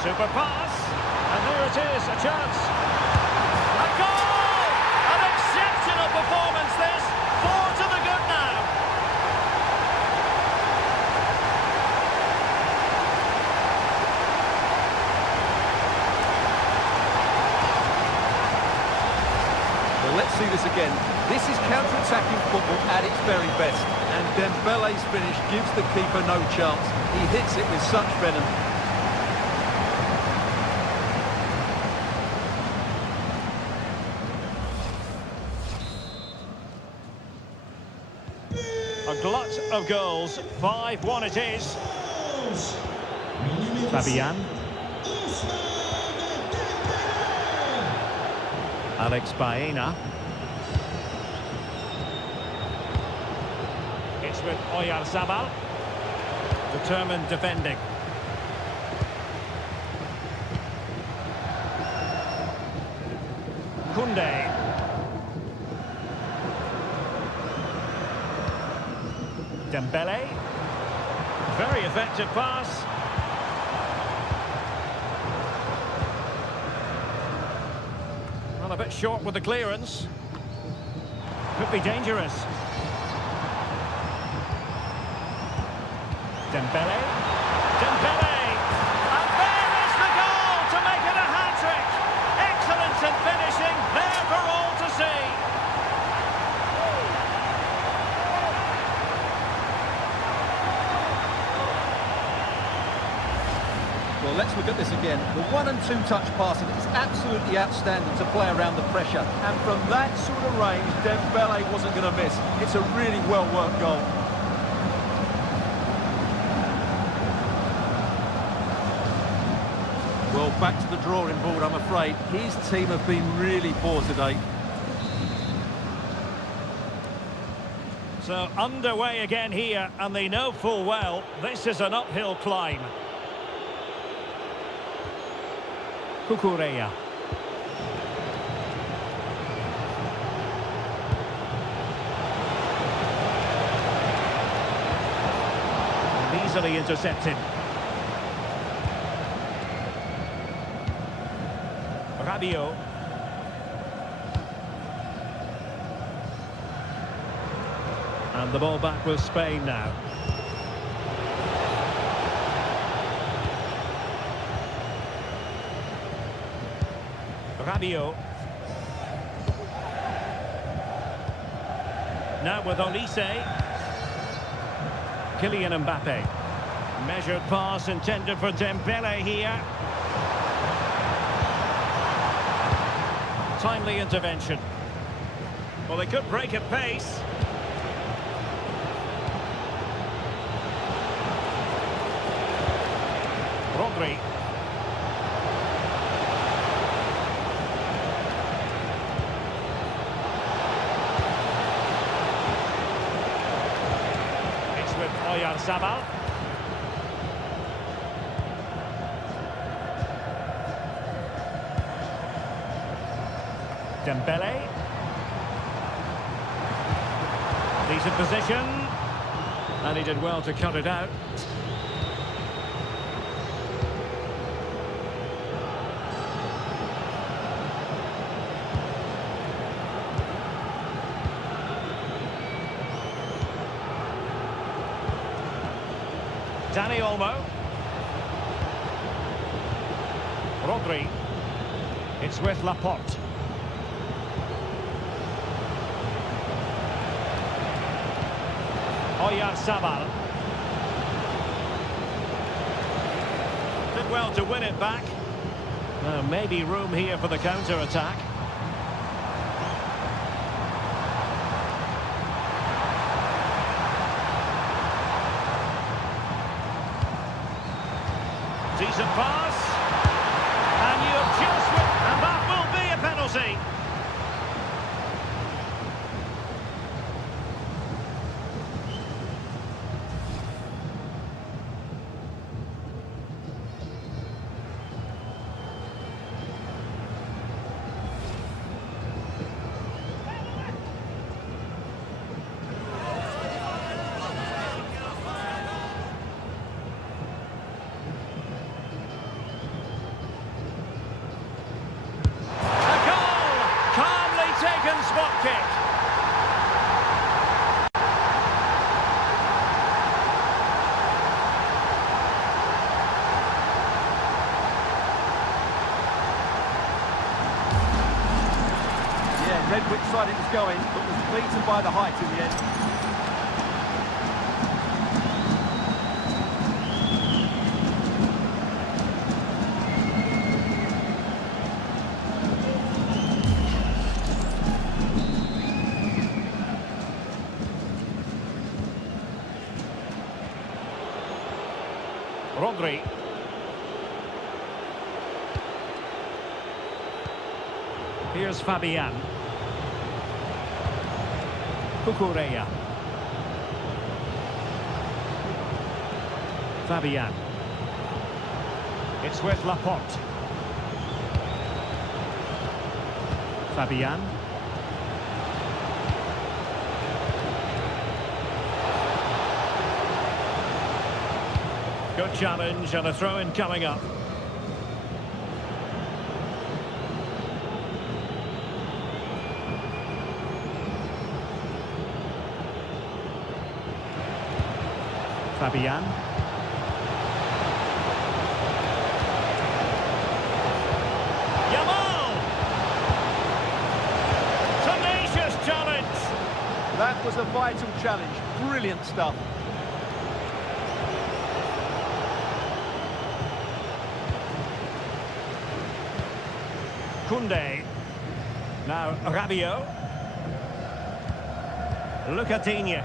Super pass. And there it is, a chance. A goal! An exceptional performance, this. 4 see this again. This is counter-attacking football at its very best. And Dembele's finish gives the keeper no chance. He hits it with such venom. A glut of goals. 5-1 it is. Fabian. Alex Baena. It's with Oyarzabal. Determined defending. Koundé. Dembele. Very effective pass. Well, a bit short with the clearance. Could be dangerous. Dembele. Dembele! And there is the goal to make it a hat-trick! Excellence in finishing, there for all to see! Well, let's look at this again. The 1- and 2-touch passing is absolutely outstanding to play around the pressure. And from that sort of range, Dembele wasn't going to miss. It's a really well-worked goal. Well, back to the drawing board, I'm afraid. His team have been really poor today. So, underway again here, and they know full well this is an uphill climb. Cucurella. Easily intercepted. Rabiot. And the ball back with Spain now. Rabiot. Now with Olise. Kylian Mbappe. Measured pass intended for Dembele here. Timely intervention. Well, they could break at pace. Rodri. It's with Oyarzabal. Dembele. Decent position. And he did well to cut it out. Dani Olmo. Rodri. It's with Laporte. Oyarzabal. Did well to win it back. Maybe room here for the counter-attack. Decent pass. And you've just... And that will be a penalty. Read which side it was going, but was beaten by the height in the end. Rodri. Here's Fabian. Cucurella. Fabian. It's with Laporte. Fabian. Good challenge and a throw-in coming up. Fabian. Yamal! Tenacious challenge! That was a vital challenge. Brilliant stuff. Koundé. Now Rabiot. Lucatigne.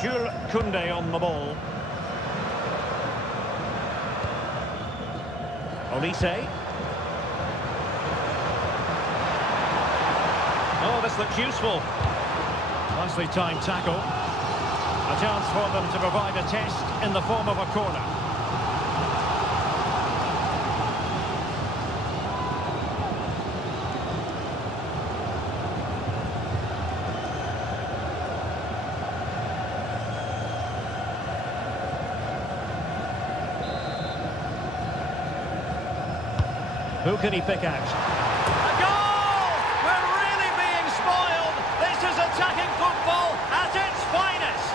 Jules Koundé on the ball. Olise. Oh, this looks useful. Nicely timed tackle. A chance for them to provide a test in the form of a corner. Who can he pick out? A goal! We're really being spoiled. This is attacking football at its finest.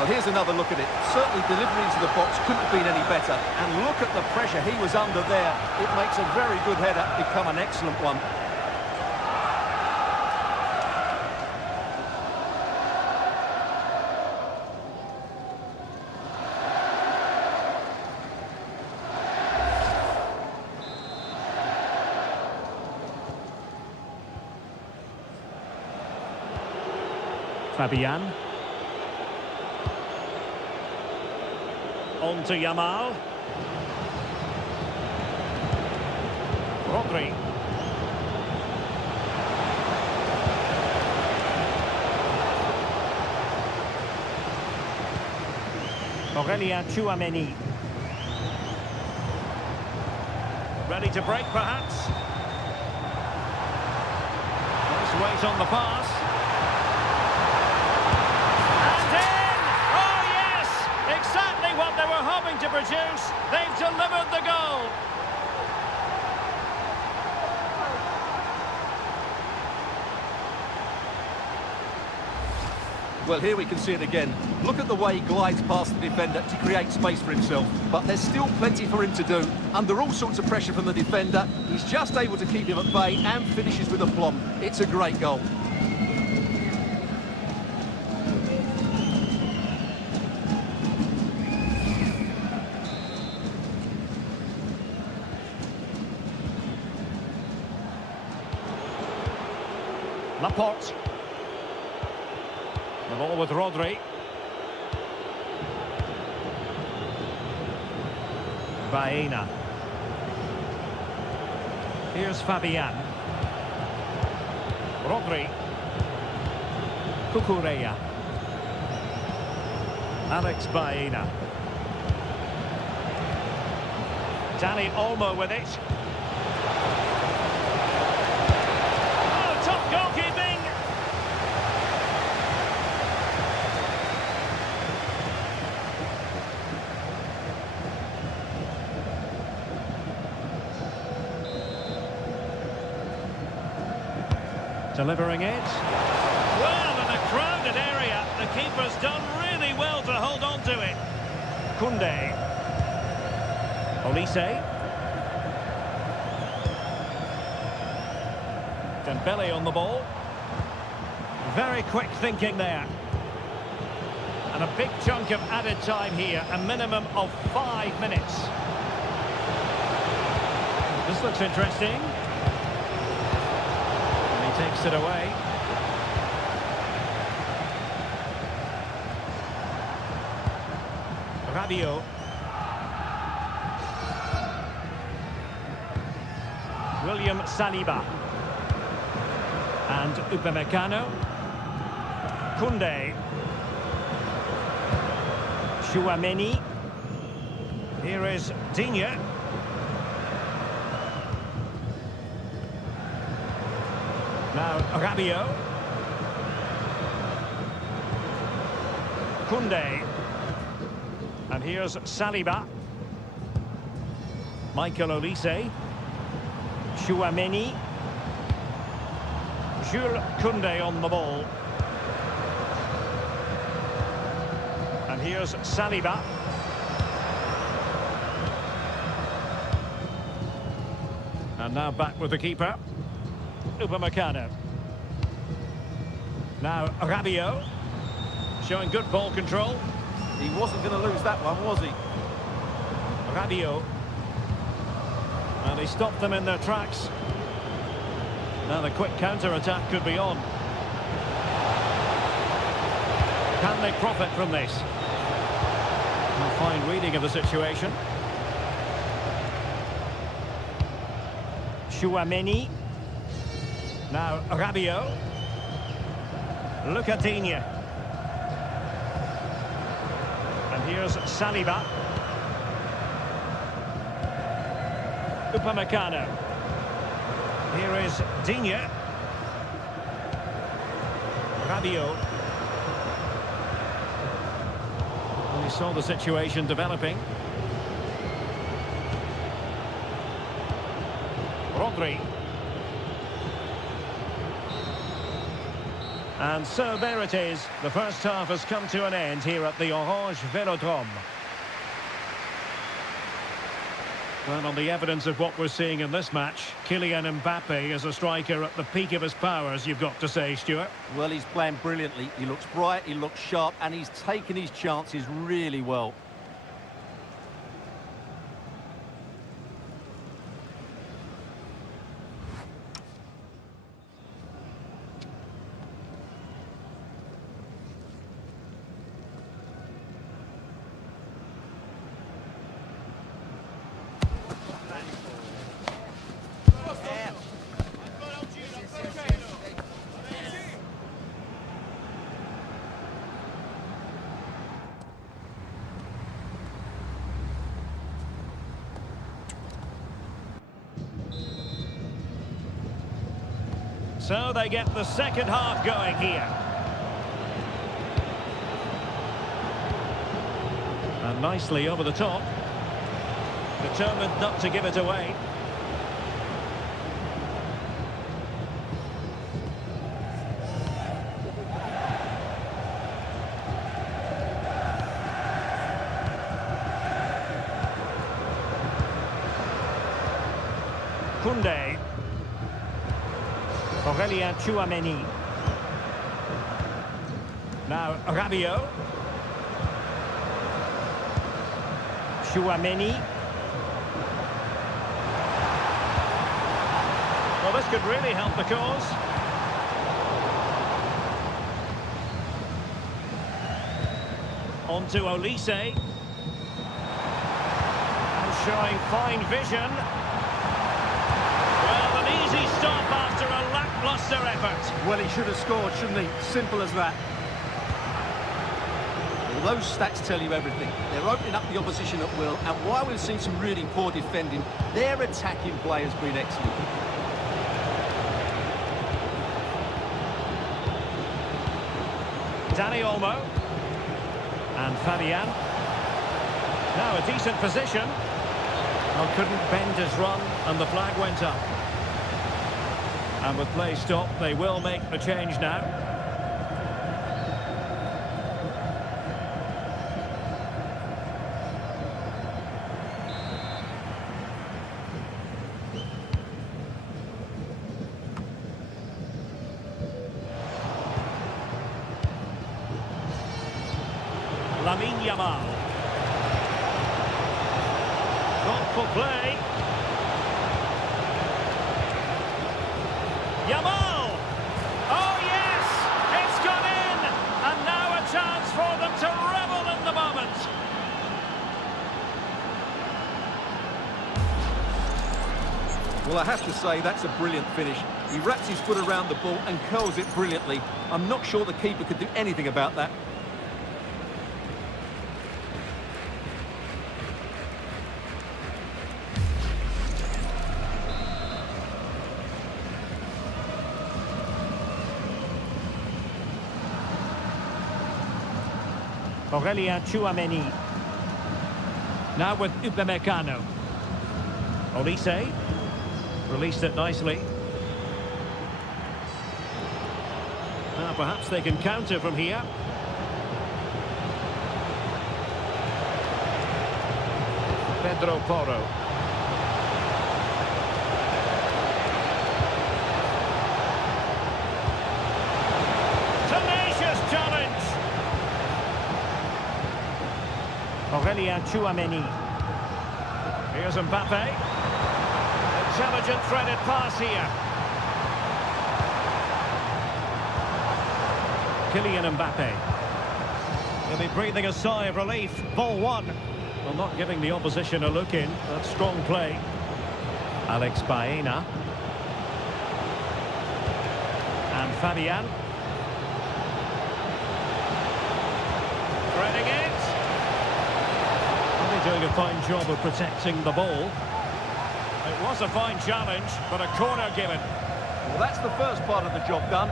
Well, here's another look at it. Certainly delivery into the box couldn't have been any better. And look at the pressure he was under there. It makes a very good header become an excellent one. Fabian. On to Yamal. Rodri. Aurélien Tchouaméni. Ready to break, perhaps? Nice weight on the pass. Exactly what they were hoping to produce. They've delivered the goal. Well, here we can see it again. Look at the way he glides past the defender to create space for himself. But there's still plenty for him to do. Under all sorts of pressure from the defender, he's just able to keep him at bay and finishes with aplomb. It's a great goal. Laporte. The ball with Rodri. Baena. Here's Fabian. Rodri. Cucurella. Alex Baena. Dani Olmo with it. Oh, top goalkeeping! Delivering it. Well, in a crowded area, the keeper's done really well to hold on to it. Koundé. Olise. Dembele on the ball. Very quick thinking there. And a big chunk of added time here, a minimum of 5 minutes. This looks interesting. And he takes it away. Rabiot. William Saliba. And Upamecano. Koundé. Chouameni. Here is Digne. Now Rabiot. Koundé. And here's Saliba. Michael Olise. Chouameni. Jules Koundé on the ball. And here's Saliba. And now back with the keeper. Upamecano. Now Rabiot. Showing good ball control. He wasn't going to lose that one, was he? Rabiot. And he stopped them in their tracks. Now the quick counter-attack could be on. Can they profit from this? A fine reading of the situation. Chouameni. Now Rabiot. Look at Digne. And here's Saliba. Upamecano. Here is Digne. Rabiot. We saw the situation developing. Rodri. And so there it is. The first half has come to an end here at the Orange Velodrome. Well, on the evidence of what we're seeing in this match, Kylian Mbappe is a striker at the peak of his powers, you've got to say, Stuart. Well, he's playing brilliantly. He looks bright, he looks sharp, and he's taken his chances really well. So they get the second half going here. And nicely over the top. Determined not to give it away. Koundé. Aurélien Chouameni. Now Rabiot. Chouameni. Well, this could really help the cause. On to Olise. And showing fine vision. Well, an easy stop after a lacklustre effort. Well, he should have scored, shouldn't he? Simple as that. Well, those stats tell you everything. They're opening up the opposition at will, and while we've seen some really poor defending, their attacking play has been excellent. Dani Olmo. And Fabian. Now a decent position. Well, couldn't bend his run, and the flag went up. And with play stopped, they will make the change now. Lamine Yamal. Thoughtful play. Yamal! Oh yes! It's gone in! And now a chance for them to revel in the moment. Well, I have to say, that's a brilliant finish. He wraps his foot around the ball and curls it brilliantly. I'm not sure the keeper could do anything about that. Aurelien Tchouameni. Now with Upamecano. Olise. Released it nicely. Now perhaps they can counter from here. Pedro Porro. Tenacious challenge. Aurelien Tchouameni. Here's Mbappe. Intelligent threaded pass here. Kylian Mbappe. He'll be breathing a sigh of relief. Ball one. Well, not giving the opposition a look in. That's strong play. Alex Baena. And Fabian. Threading it. Well, they're doing a fine job of protecting the ball. It was a fine challenge, but a corner given. Well, that's the first part of the job done.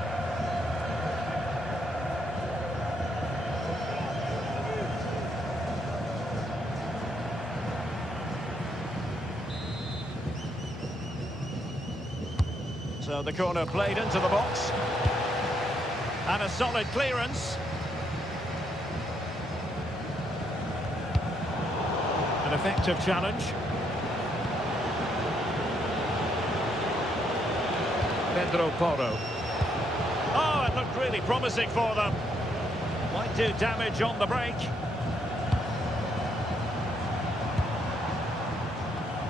So the corner played into the box. And a solid clearance. An effective challenge. Pedro Porro. Oh, it looked really promising for them. Might do damage on the break.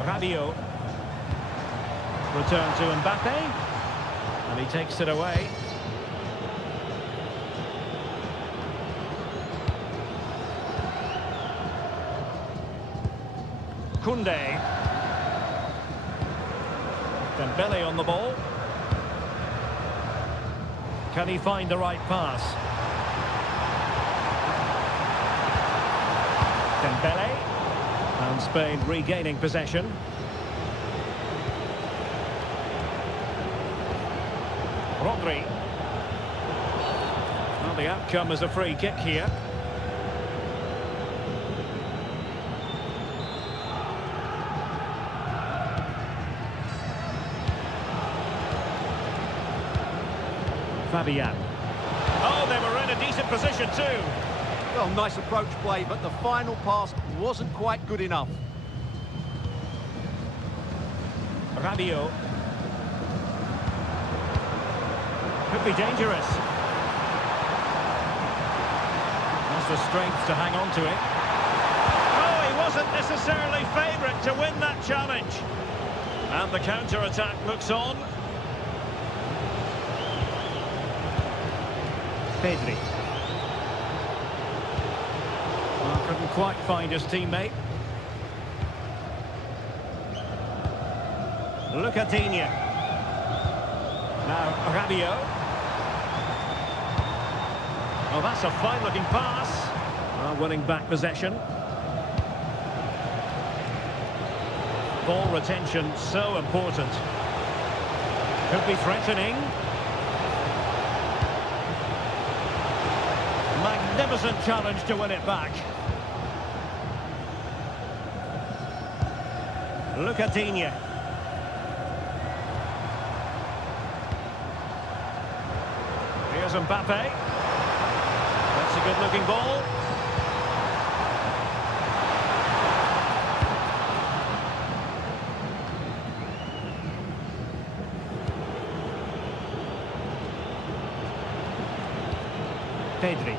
Rabiot. Return to Mbappe. And he takes it away. Koundé. Dembele on the ball. Can he find the right pass? Dembele. And Spain regaining possession. Rodri. Well, the outcome is a free kick here. Fabian. Oh, they were in a decent position too. Well, nice approach play, but the final pass wasn't quite good enough. Rabiot. Could be dangerous. Has the strength to hang on to it. Oh, he wasn't necessarily favourite to win that challenge. And the counter-attack looks on. Pedri. Well, couldn't quite find his teammate. Lucatinia. Now Rabiot. Oh, that's a fine-looking pass. Well, winning back possession. Ball retention so important. Could be threatening. Magnificent challenge to win it back. Lucatinia. Here's Mbappe. That's a good-looking ball. Pedri.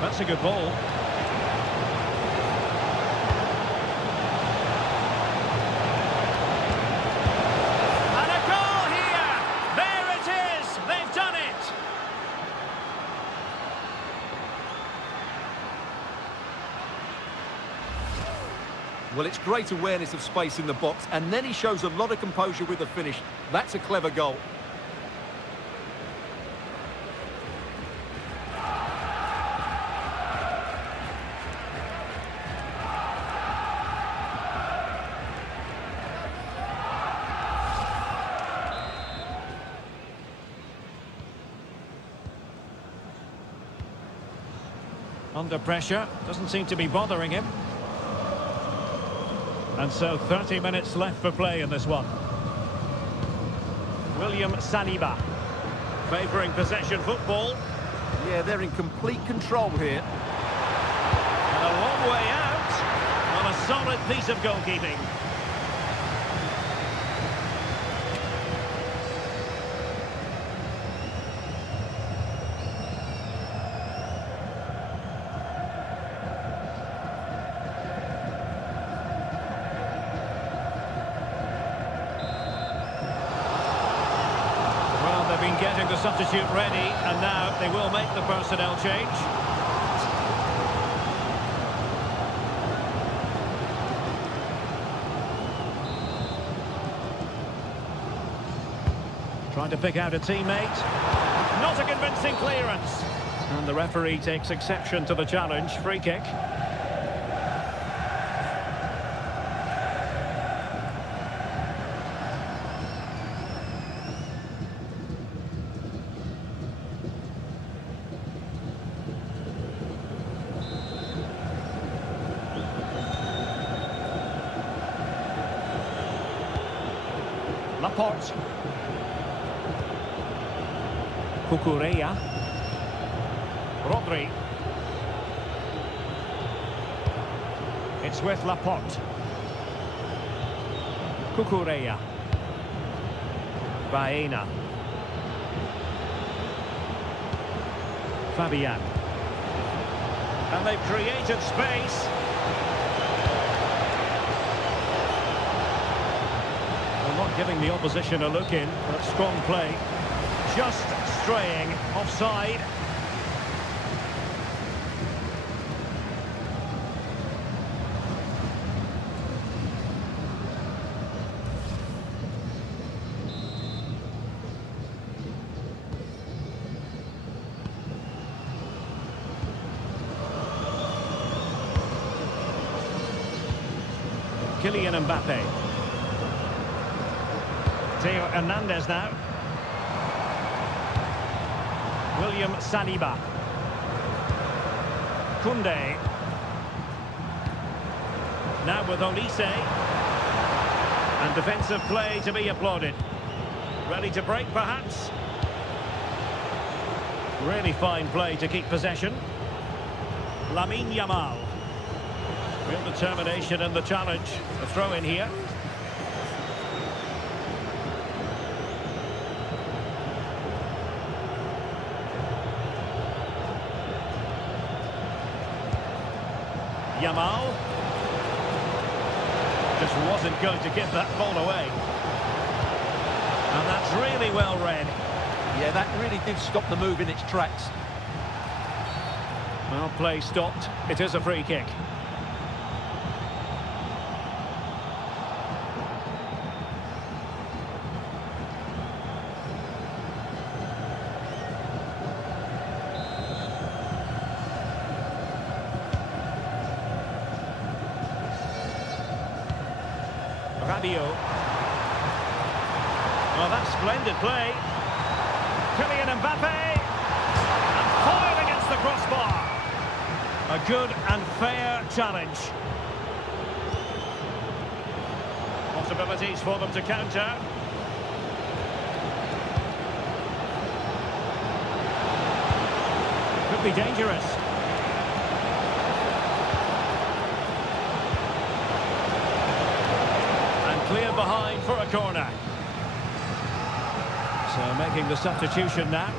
That's a good ball. And a goal here! There it is! They've done it! Well, it's great awareness of space in the box, and then he shows a lot of composure with the finish. That's a clever goal. Under pressure, doesn't seem to be bothering him. And so 30 minutes left for play in this one. William Saliba, favouring possession football. Yeah, they're in complete control here. And a long way out on a solid piece of goalkeeping. Been getting the substitute ready, and now they will make the personnel change. Trying to pick out a teammate. Not a convincing clearance. And the referee takes exception to the challenge. Free kick. Laporte. Cucurella. Rodri. It's with Laporte. Cucurella. Baena. Fabian. And they've created space. Not giving the opposition a look in, but strong play. Just straying offside. Kylian Mbappe. Theo Hernandez now. William Saliba. Koundé. Now with Olise. And defensive play to be applauded. Ready to break perhaps. Really fine play to keep possession. Lamine Yamal. Real determination in the challenge. A throw in here. Yamal just wasn't going to give that ball away. And that's really well read. Yeah, that really did stop the move in its tracks. Well, play stopped. It is a free kick. Radio. Well, that's splendid play. Kylian Mbappe. And foiled against the crossbar. A good and fair challenge. Possibilities for them to counter. Could be dangerous. Clear behind for a corner. So making the substitution now.